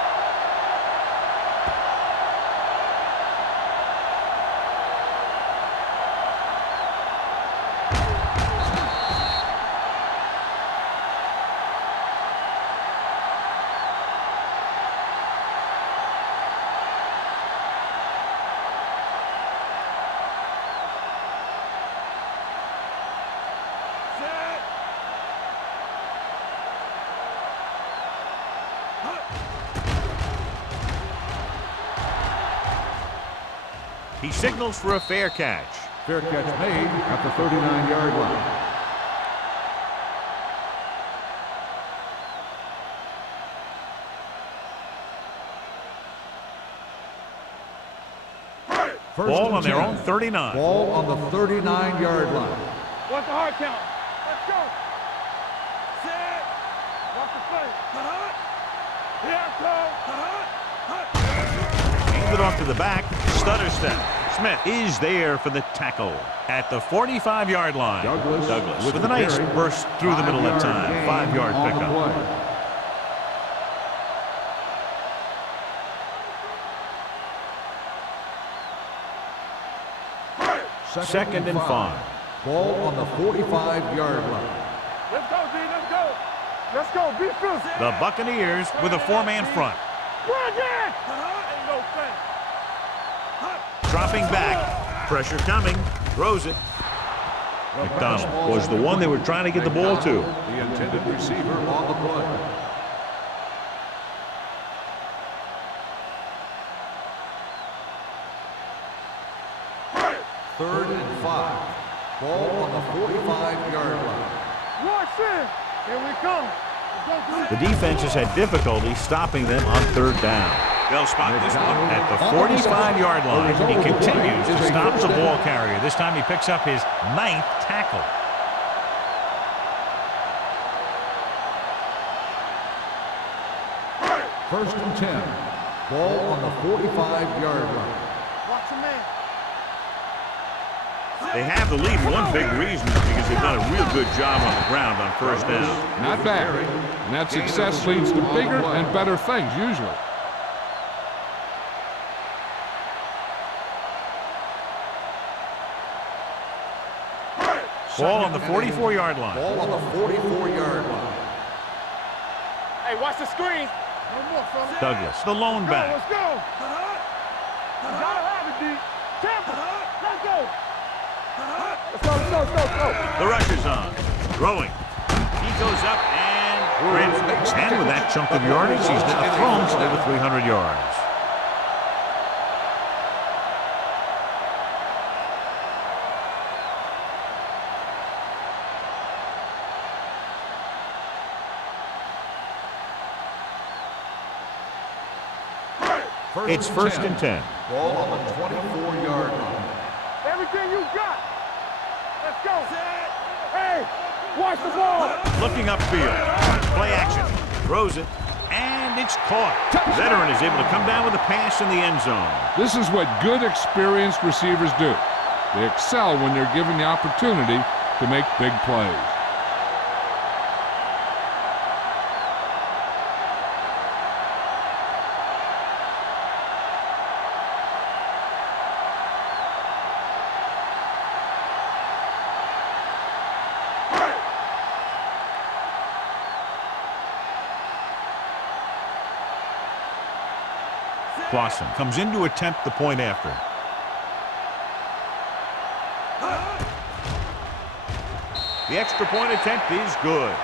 He signals for a fair catch. Fair catch made at the 39-yard line. Ball on their own 39. Ball on the 39-yard line. What's the hard count? Let's go. Set. Watch the play. Here I come. Handed off to the back. Stutter step. Smith is there for the tackle at the 45-yard line. Douglas with a nice burst through the middle that time. 5-yard pickup. Second and 5. Ball on the 45-yard line. Let's go, D. Let's go. Let's go. Be fierce. The Buccaneers with a four-man front. Run it! Ain't no thing. Dropping back. Pressure coming. Throws it. McDonald was the one they were trying to get the ball to. The intended receiver on the play. Third and 5. Ball on the 45-yard line. Watch it. Here we come. The defense has had difficulty stopping them on third down. They'll spot this one at the 45-yard line. He continues to stop the ball carrier. This time he picks up his 9th tackle. First and 10. Ball on the 45-yard line. Watch your man. They have the lead. One big reason is because they've done a real good job on the ground on first down. Not bad. And that success leads to bigger and better things, usually. Ball on the 44-yard line. Ball on the 44-yard line. Hey, watch the screen. No more, fella. Douglas, the lone back. Let's go. You gotta have it, D. Tampa. Let's go. Let's go. The rush is on. Throwing. He goes up and grabs. And with that chunk of yardage, he's now thrown for over 300 yards. It's first and 10. Ball on the 24-yard line. Everything you got. Let's go. Hey, watch the ball. Looking upfield. Play action. Throws it. And it's caught. The veteran is able to come down with a pass in the end zone. This is what good, experienced receivers do. They excel when they're given the opportunity to make big plays. Clausen comes in to attempt the point after. The extra point attempt is good.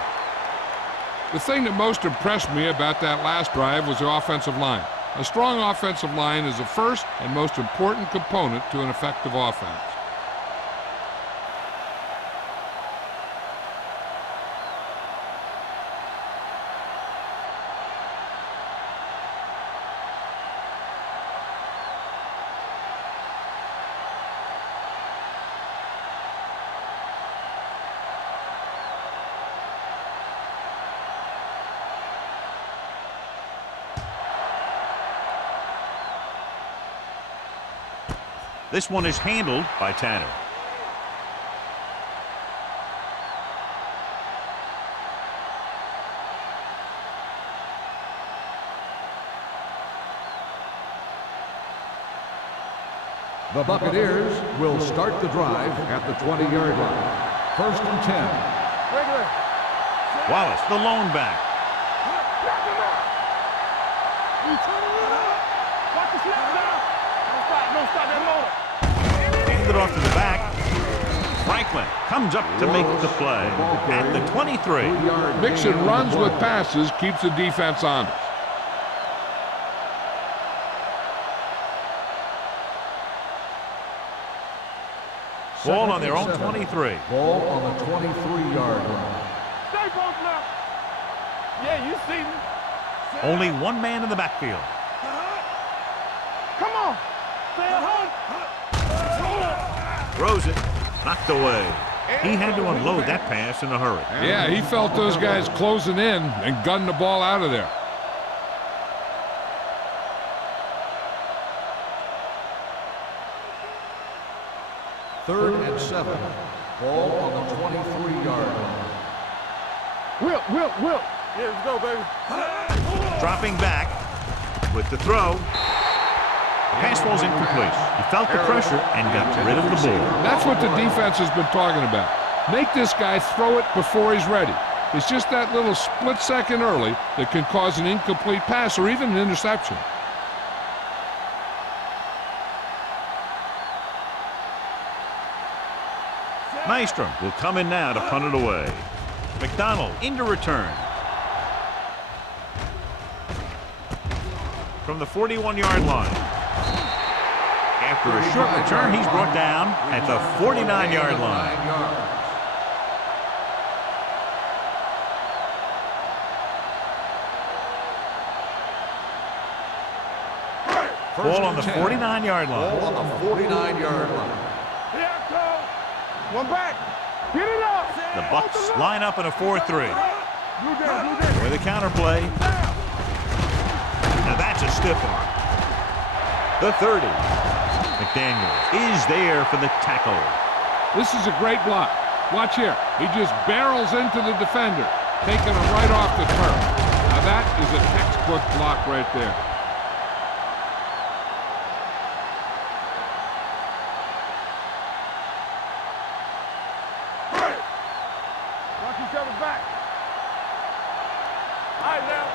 The thing that most impressed me about that last drive was the offensive line. A strong offensive line is the first and most important component to an effective offense. This one is handled by Tanner. The Buccaneers will start the drive at the 20-yard line. First and 10. Regular. Wallace, the lone back. Back him up. You turning it up. Watch the snap now. Don't stop that motor. Handed off to the back. Franklin comes up to make the play at the 23. Mixing runs with passes keeps the defense honest. Ball on their own 23. Ball on the 23-yard line. Stay close now. Yeah, you see me. Only one man in the backfield. Come on. Stay at home. Throws it. Knocked away. He had to unload that pass in a hurry. Yeah, he felt those guys closing in and gunned the ball out of there. Third and 7. Ball on the 23-yard line. Whip. Yeah, let's go, baby. Dropping back with the throw. The pass ball's incomplete. He felt the pressure and got rid of the ball. That's what the defense has been talking about. Make this guy throw it before he's ready. It's just that little split second early that can cause an incomplete pass or even an interception. Nystrom will come in now to punt it away. McDonald into return. From the 41-yard line. After a short return, he's brought down at the 49-yard line. Ball on the 49-yard line. Ball on the 49-yard line. Here I go. One back. Get it up. The Bucks line up in a 4-3. Blue down. With a counterplay. Now that's a stiff arm. The 30. McDaniels is there for the tackle. This is a great block. Watch here. He just barrels into the defender, taking him right off the turf. Now that is a textbook block right there. Watch each other back. All right, now.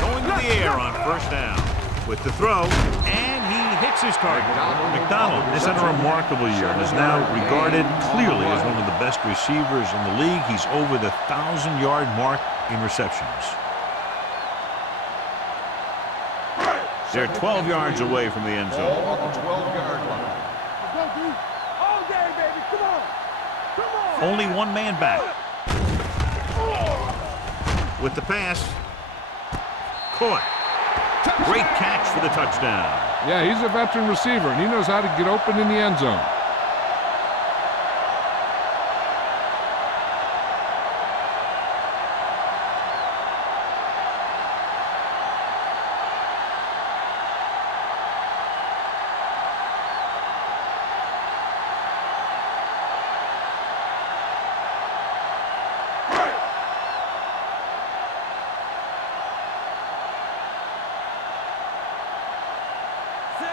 Going to the air on first down. With the throw, and he hits his target. McDonald has had a remarkable year and is now regarded clearly as one of the best receivers in the league. He's over the 1,000-yard mark in receptions. They're 12 yards away from the end zone. Ball on the 12-yard line. Go, D. All day, baby. Come on. Come on. Only one man back. With the pass. Caught. Great catch for the touchdown. Yeah, he's a veteran receiver, and he knows how to get open in the end zone.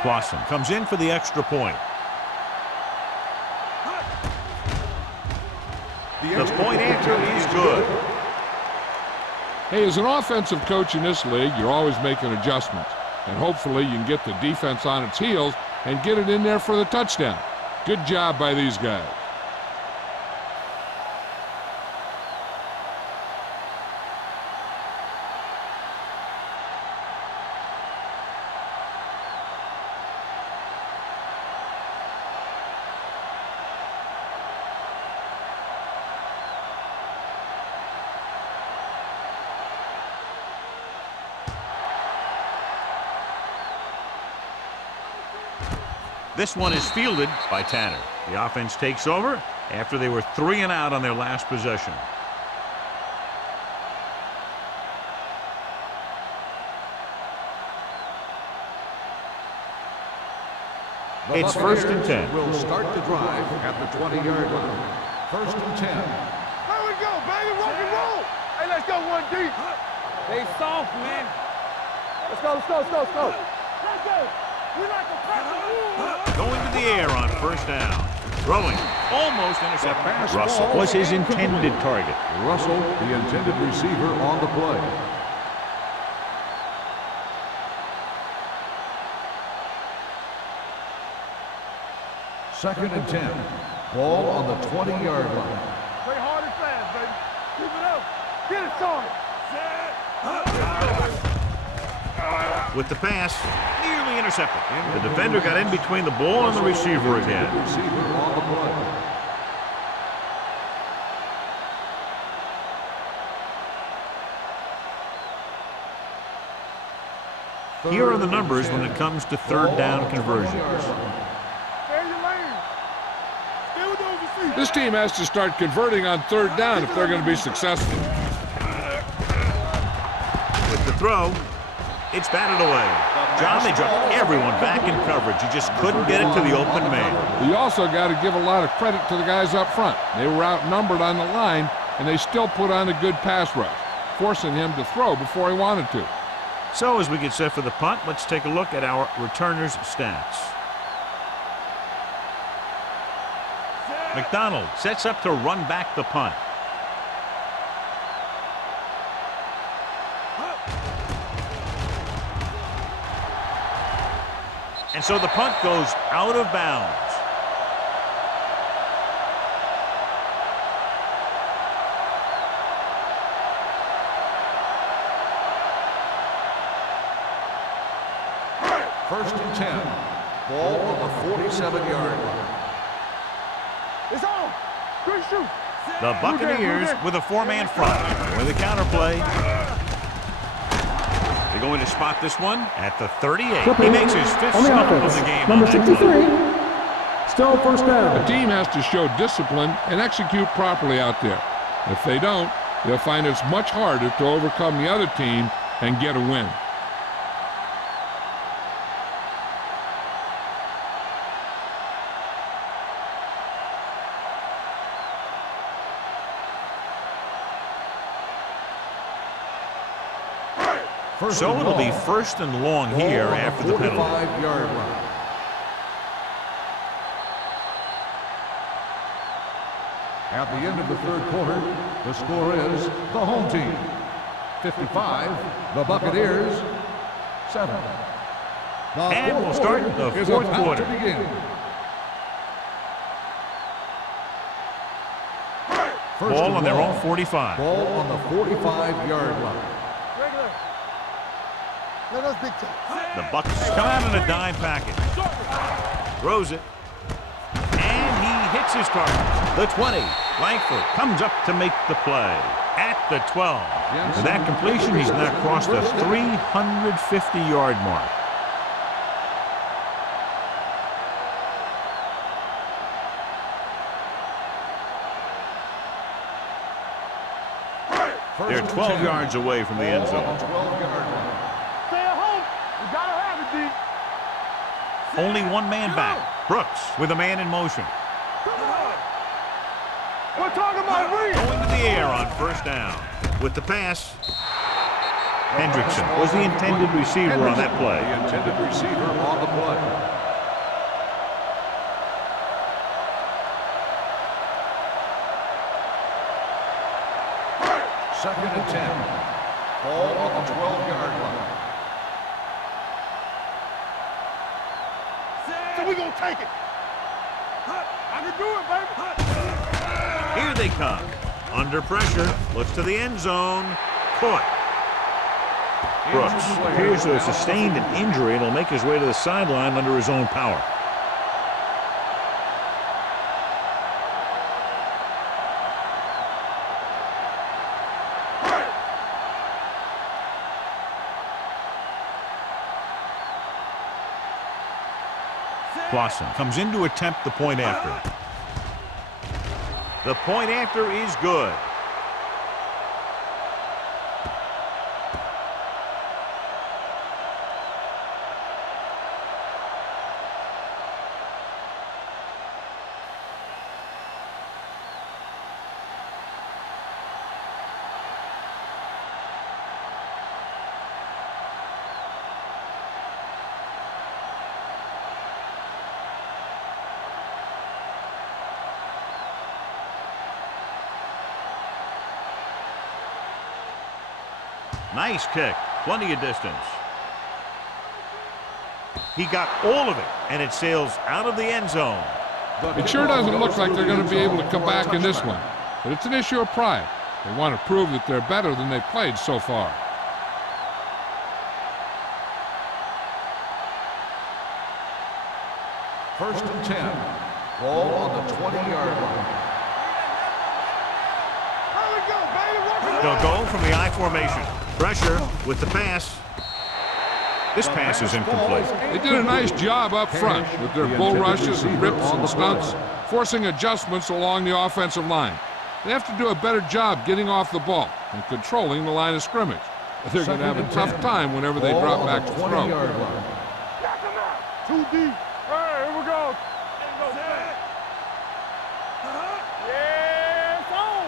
Clausen comes in for the extra point. The point after is good. Hey, as an offensive coach in this league, you're always making adjustments. And hopefully you can get the defense on its heels and get it in there for the touchdown. Good job by these guys. This one is fielded by Tanner. The offense takes over after they were 3 and out on their last possession. It's 1st and 10. Will start the drive at the 20-yard line. 1st and 10. Here we go, baby. Rock and roll. Hey, let's go 1D. They soft, man. Let's go. Let's go. We like a Going to the air on first down. Throwing. Almost intercepted. Russell was his intended target. Russell, the intended receiver on the play. Second and 10. Ball on the 20-yard line. Play hard and fast, baby. Keep it up. Get it started. With the pass, nearly intercepted. The defender got in between the ball and the receiver again. Receiver on the play. Here are the numbers when it comes to third down conversions. Stay in your lane. Stay with those receivers. This team has to start converting on third down if they're going to be successful. With the throw, it's batted away. John, they dropped everyone back in coverage. You just couldn't get it to the open man. You also got to give a lot of credit to the guys up front. They were outnumbered on the line, and they still put on a good pass rush, forcing him to throw before he wanted to. So as we get set for the punt, let's take a look at our returners' stats. McDonald sets up to run back the punt. And so the punt goes out of bounds. First and 10. Ball on the 47-yard line. It's on. Good shoot. The Buccaneers with a four-man front. With a counterplay. They're going to spot this one at the 38. He makes his fifth on the stop of offense. the game. Number on that 63. play. Still first down. A team has to show discipline and execute properly out there. If they don't, they'll find it's much harder to overcome the other team and get a win. So it'll be first and long here after the penalty. 45-yard line. At the end of the third quarter, the score is the home team 55, the Buccaneers 7. And we'll start the Is fourth about quarter. to begin. First Ball and on their long. own 45. Ball on the 45-yard line. Regular. Let us big time. The Bucs come out in a dime package. Throws it. And he hits his target. The 20. Langford comes up to make the play. At the 12. With that completion, he's now crossed the 350-yard mark. They're 12 yards away from the end zone. 12-yard line. Stay at home. You gotta have it, D. Only one man back. Brooks with a man in motion. We're talking about read. Going to the air on first down. With the pass, Hendrickson was the intended receiver on that play. The intended receiver on the play. Second and 10. Ball on the 12-yard line. So we gonna take it. I can do it, baby. Here they come. Under pressure. Looks to the end zone. Caught. Brooks appears to have sustained an injury and will make his way to the sideline under his own power. Clausen comes in to attempt the point after. The point after is good. Nice kick. Plenty of distance. He got all of it, and it sails out of the end zone. It sure doesn't look like they're going to be able to come back in this one. But it's an issue of pride. They want to prove that they're better than they've played so far. First and 10. Ball on the 20-yard line. Here we go, baby. Watch it. They'll go from the I formation. Pressure with the pass. This pass is incomplete. They did a nice job up front with their bull rushes and rips and stunts, forcing adjustments along the offensive line. They have to do a better job getting off the ball and controlling the line of scrimmage. They're going to have a tough time whenever they drop back to throw. 20-yard line. Too deep. Hey, here we go. Yeah, it's on.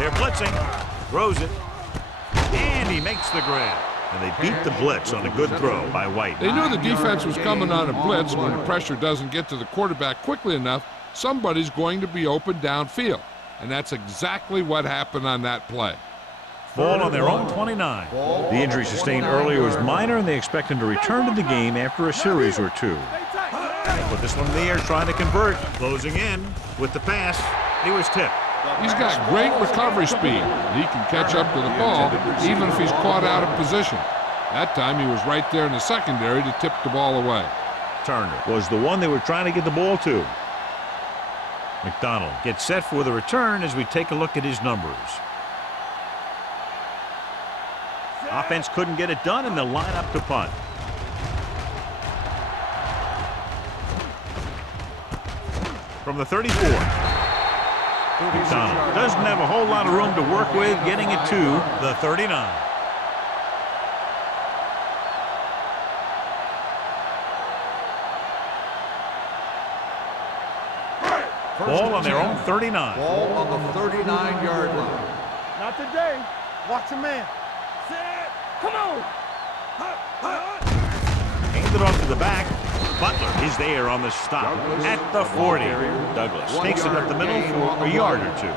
They're blitzing. Throws it. And he makes the grab. And they beat the blitz on a good throw by White. They knew the defense was coming on a blitz. When the pressure doesn't get to the quarterback quickly enough, somebody's going to be open downfield. And that's exactly what happened on that play. Ball on their own 29. The injury sustained earlier was minor, and they expect him to return to the game after a series or two. Put this one in the air, trying to convert. Closing in with the pass. He was tipped. He's got great recovery speed. He can catch up to the ball even if he's caught out of position. That time he was right there in the secondary to tip the ball away. Turner was the one they were trying to get the ball to. McDonald gets set for the return as we take a look at his numbers. Offense couldn't get it done, and they'll line up to punt. From the 34. McDonald doesn't have a whole lot of room to work with, getting it to the 39. Ball on their own 39. Ball on the 39-yard line. Not today. Watch a man. Come on. Hand it off to the back. Butler is there on the stop at the 40. Douglas takes it up the middle for a yard or two.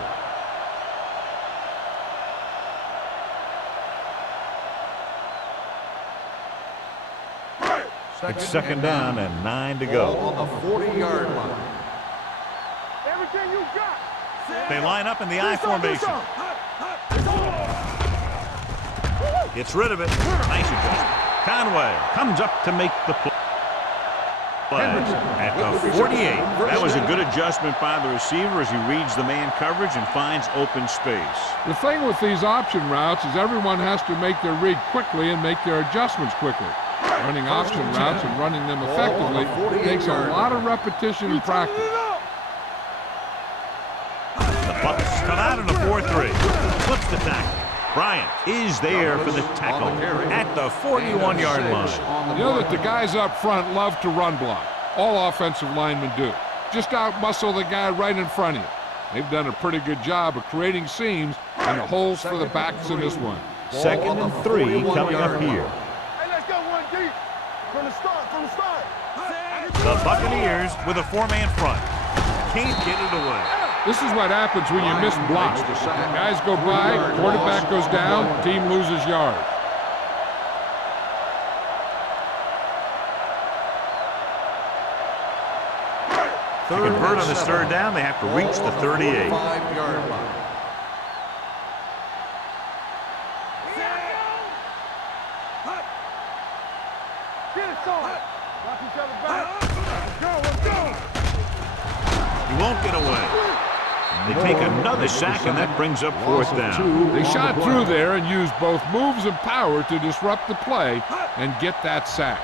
It's second down and 9 to go. Ball on the 40-yard line. Everything you got. They line up in the I formation. Gets rid of it. Nice adjustment. Conway comes up to make the play. At the 48. That was a good adjustment by the receiver as he reads the man coverage and finds open space. The thing with these option routes is everyone has to make their read quickly and make their adjustments quickly. Running option routes and running them effectively takes a lot of repetition and practice. The Bucks come out in a 4-3. Flips the tackle. Bryant is there for the tackle at the 41-yard line. You know that the guys up front love to run block. All offensive linemen do. Just out-muscle the guy right in front of you. They've done a pretty good job of creating seams and holes for the backs in this one. Second and 3 coming up here. Hey, let's go one deep. From the start. The Buccaneers with a 4-man front. Can't get it away. This is what happens when you miss blocks. Guys go by, quarterback goes down, team loses yards. To convert on this third down, they have to reach the 38. 5-yard line. Get it, son. Watch each other back. Let's go. He won't get away. They take another sack, and that brings up fourth down. They shot through there and used both moves and power to disrupt the play and get that sack.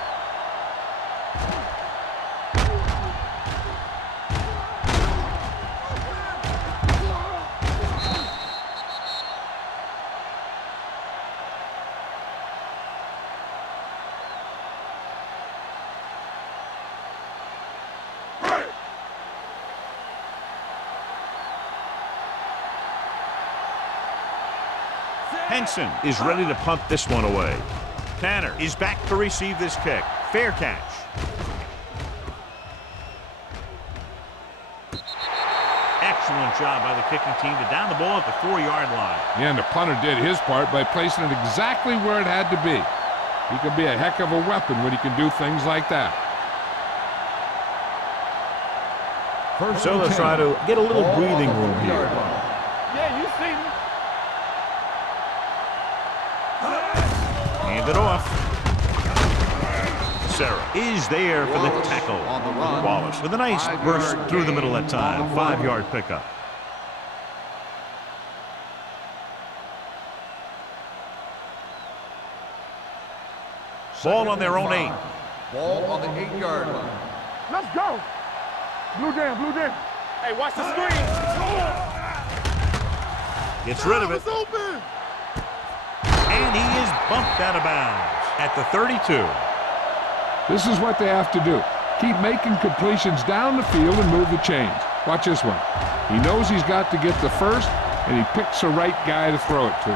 Henson is ready to punt this one away. Tanner is back to receive this kick. Fair catch. Excellent job by the kicking team to down the ball at the 4-yard line. Yeah, and the punter did his part by placing it exactly where it had to be. He can be a heck of a weapon when he can do things like that. So let's try to get a little breathing room here. Yeah, you see me. Hand it off. Sarah is there for the tackle. Wallace with a nice burst through the middle that time. 5-yard pickup. Ball on their own 8. Ball on the 8-yard line. Let's go. Blue down. Hey, watch the screen. Gets rid of it. It's open. And he is bumped out of bounds at the 32. This is what they have to do. Keep making completions down the field and move the chains. Watch this one. He knows he's got to get the first, and he picks the right guy to throw it to.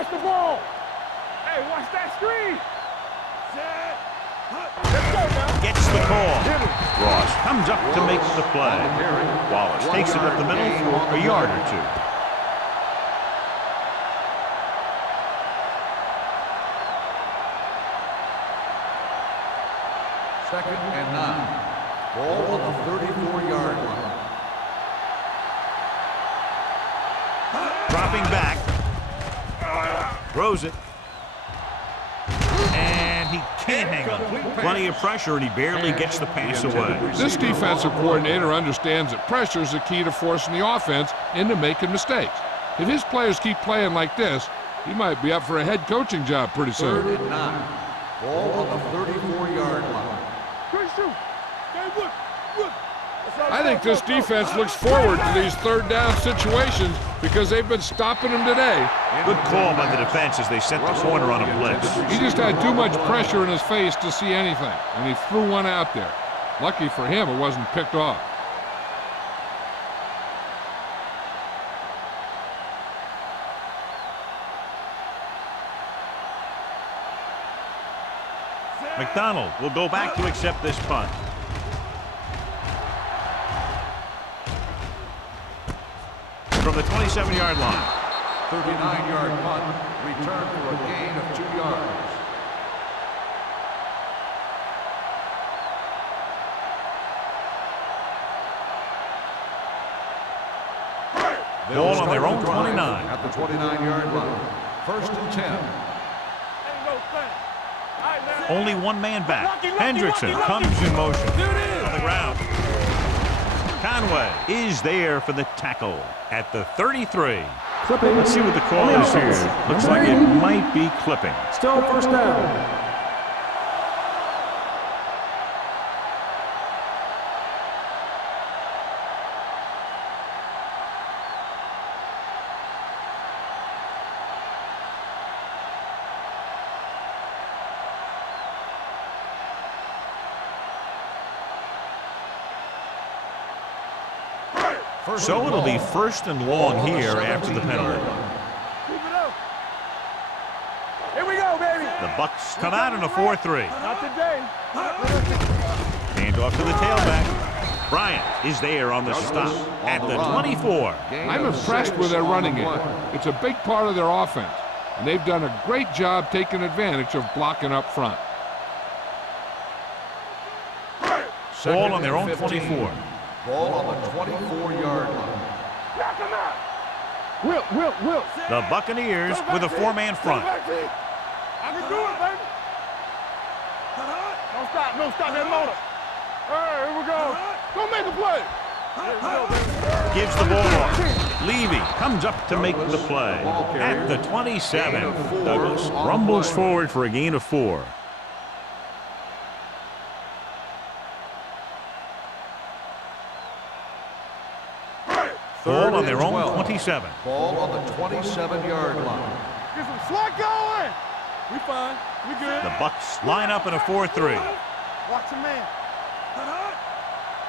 watch the ball. Hey, watch that screen. Let's go now. Gets the call. Ross comes up to make the play. Wallace takes it up the middle for a yard or two. Second and 9. Ball on the 34-yard line. Dropping back. Throws it. And he can't hang on. Plenty of pressure, and he barely gets the pass away. This defensive coordinator understands that pressure is the key to forcing the offense into making mistakes. If his players keep playing like this, he might be up for a head coaching job pretty soon. Third and 9. Ball on the 34-yard line. Good shoot. Hey, look. I think this defense looks forward to these third down situations because they've been stopping them today. Good call by the defense as they sent the corner on a blitz. He just had too much pressure in his face to see anything, and he threw one out there. Lucky for him, it wasn't picked off. McDonald will go back to accept this punt. From the 27-yard line. 39-yard punt, return for a gain of 2 yards. Ball on their own 29. At the 29-yard line. First and 10. Ain't no thing. All right, now. Only one man back. Hendrickson comes in motion. On the ground. Conway is there for the tackle at the 33. Clipping. Let's see what the call is here. Looks like it might be clipping. Still first down. So it'll be first and long here after the penalty. Keep it up. Here we go, baby. The Bucks come out in a 4-3. Not today. Hand off to the tailback. Bryant is there on the stop at the 24. I'm impressed with their running game. It's a big part of their offense, and they've done a great job taking advantage of blocking up front. Ball on their own 24. Ball on the 24-yard line. Knock him out. Will. The Buccaneers with a four-man front. I can do it, baby. Don't stop that motor. All right, here we go. Go make the play. Here we go, baby. Gives the ball off. Levy comes up to make the play at the 27. Douglas rumbles forward for a gain of 4. Ball on their own 27. Ball on the 27-yard line. Get some slot going. We fine. We good. The Bucks line up in a 4-3. Watch him, man.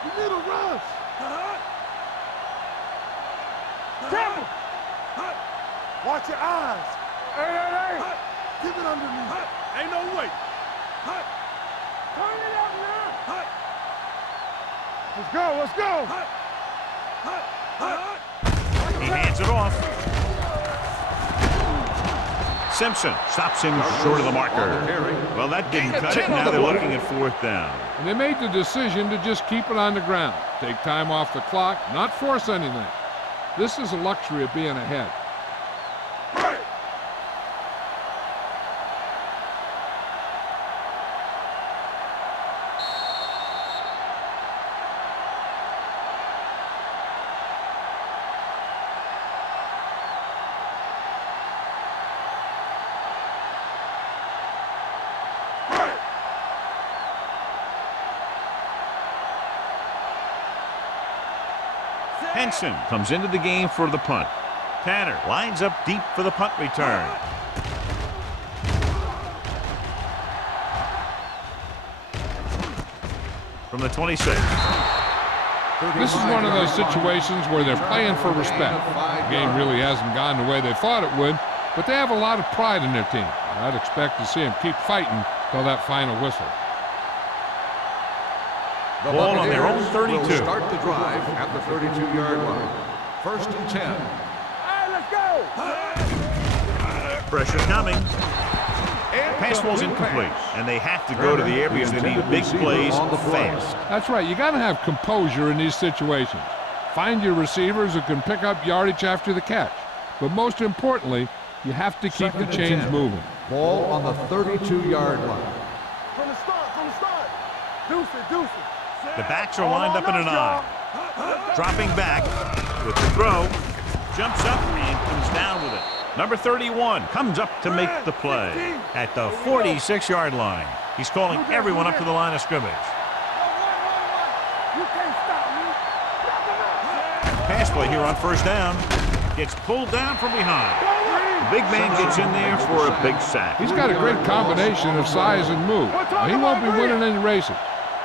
You need a rush. Temple. Watch your eyes. Hey. Keep it underneath. Ain't no way. Turn it up now. Let's go. He hands it off. Simpson stops him short of the marker. Well, that didn't cut it. Now they're looking at 4th down. And they made the decision to just keep it on the ground. Take time off the clock, not force anything. This is a luxury of being ahead. Henson comes into the game for the punt. Tanner lines up deep for the punt return. From the 26. This is one of those situations where they're playing for respect. The game really hasn't gone the way they thought it would, but they have a lot of pride in their team. I'd expect to see them keep fighting till that final whistle. The Ball on their own Buccaneers 32. will start the drive at the 32-yard line. 1st and 10. All right, let's go. Pressure coming. Pass ball's incomplete, and they have to go to the air because they need big plays fast. That's right. You got to have composure in these situations. Find your receivers who can pick up yardage after the catch. But most importantly, you have to keep the chains moving. Ball on the 32-yard line. From the start. Deuce it. The backs are lined up in an I. Dropping back with the throw. Jumps up and comes down with it. Number 31 comes up to make the play at the 46-yard line. He's calling everyone up to the line of scrimmage. You can't stop me. Pass play here on 1st down. Gets pulled down from behind. The big man gets in there for a big sack. He's got a great combination of size and move. Now, he won't be winning any races,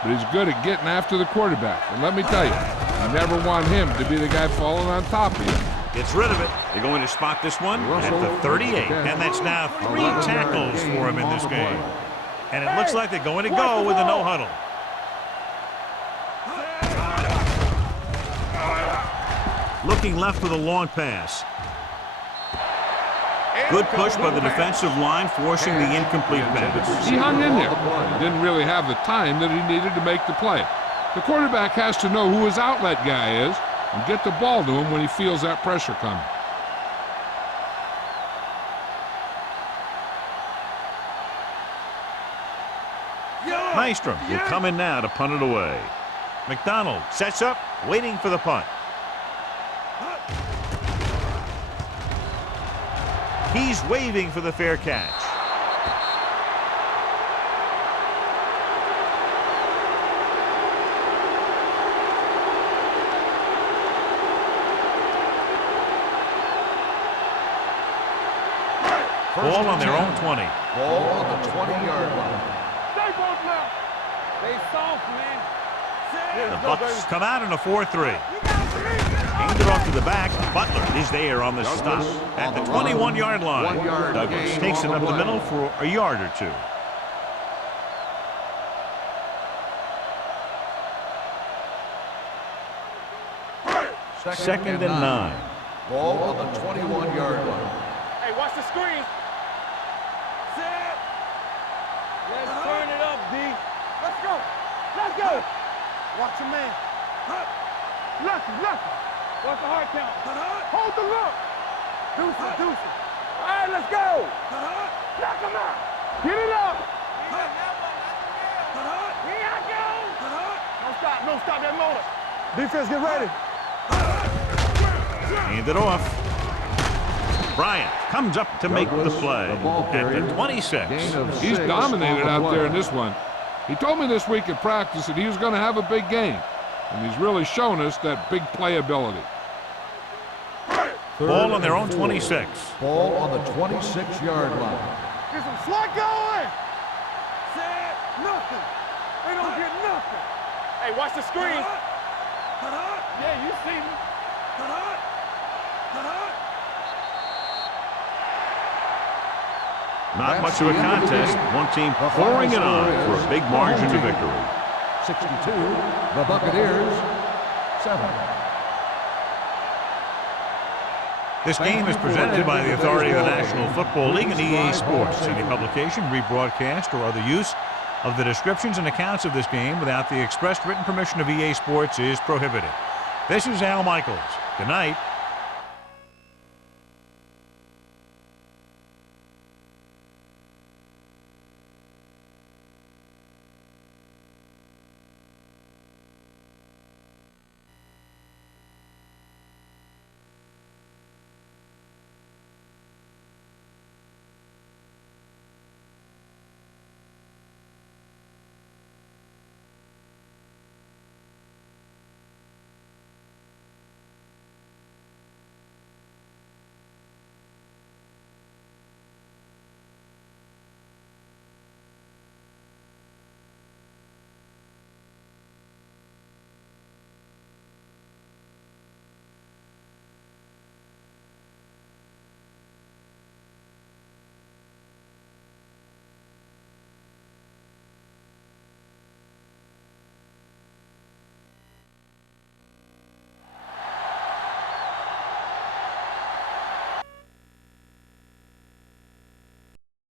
but he's good at getting after the quarterback. And let me tell you, you never want him to be the guy falling on top of you. Gets rid of it. They're going to spot this one at the 38. And that's now 3 tackles for him in this game. And it looks like they're going to go with a no huddle. Looking left with a long pass. Good push by the defensive line, forcing the incomplete pass. He hung in there. He didn't really have the time that he needed to make the play. The quarterback has to know who his outlet guy is and get the ball to him when he feels that pressure coming. Nystrom will come in now to punt it away. McDonald sets up, waiting for the punt. He's waving for the fair catch. Ball on their own 20. Ball on the 20-yard line. Stay both now. They soft, man. The Bucks come out in a 4-3. Aimed it off to the back. Butler is there on the stop at the 21-yard line. Douglas takes it up the middle for a yard or two. Second and 9. Ball on the 21-yard line. Hey, watch the screen. Set. Let's turn it up, D. Let's go. Watch your man. Lucky. Watch the hard count. Hold the look. Deuce it. All right, let's go. Knock him out. Get it up. Here I go. No stop that motor. Defense, get ready. Hand it off. Bryant comes up to make the play at the 26. He's dominated out there in this one. He told me this week at practice that he was going to have a big game, and he's really shown us that big play ability. Ball on their own 26. Ball on the 26-yard line. Get some slack going. Set. Nothing. They don't get nothing. Hey, watch the screen. Yeah, you see me. Not much of a contest. One team pouring it on for a big margin of victory. 62, the Buccaneers, 7. This game is presented by the authority of the National Football League and EA Sports. Any publication, rebroadcast, or other use of the descriptions and accounts of this game without the expressed written permission of EA Sports is prohibited. This is Al Michaels. Good night.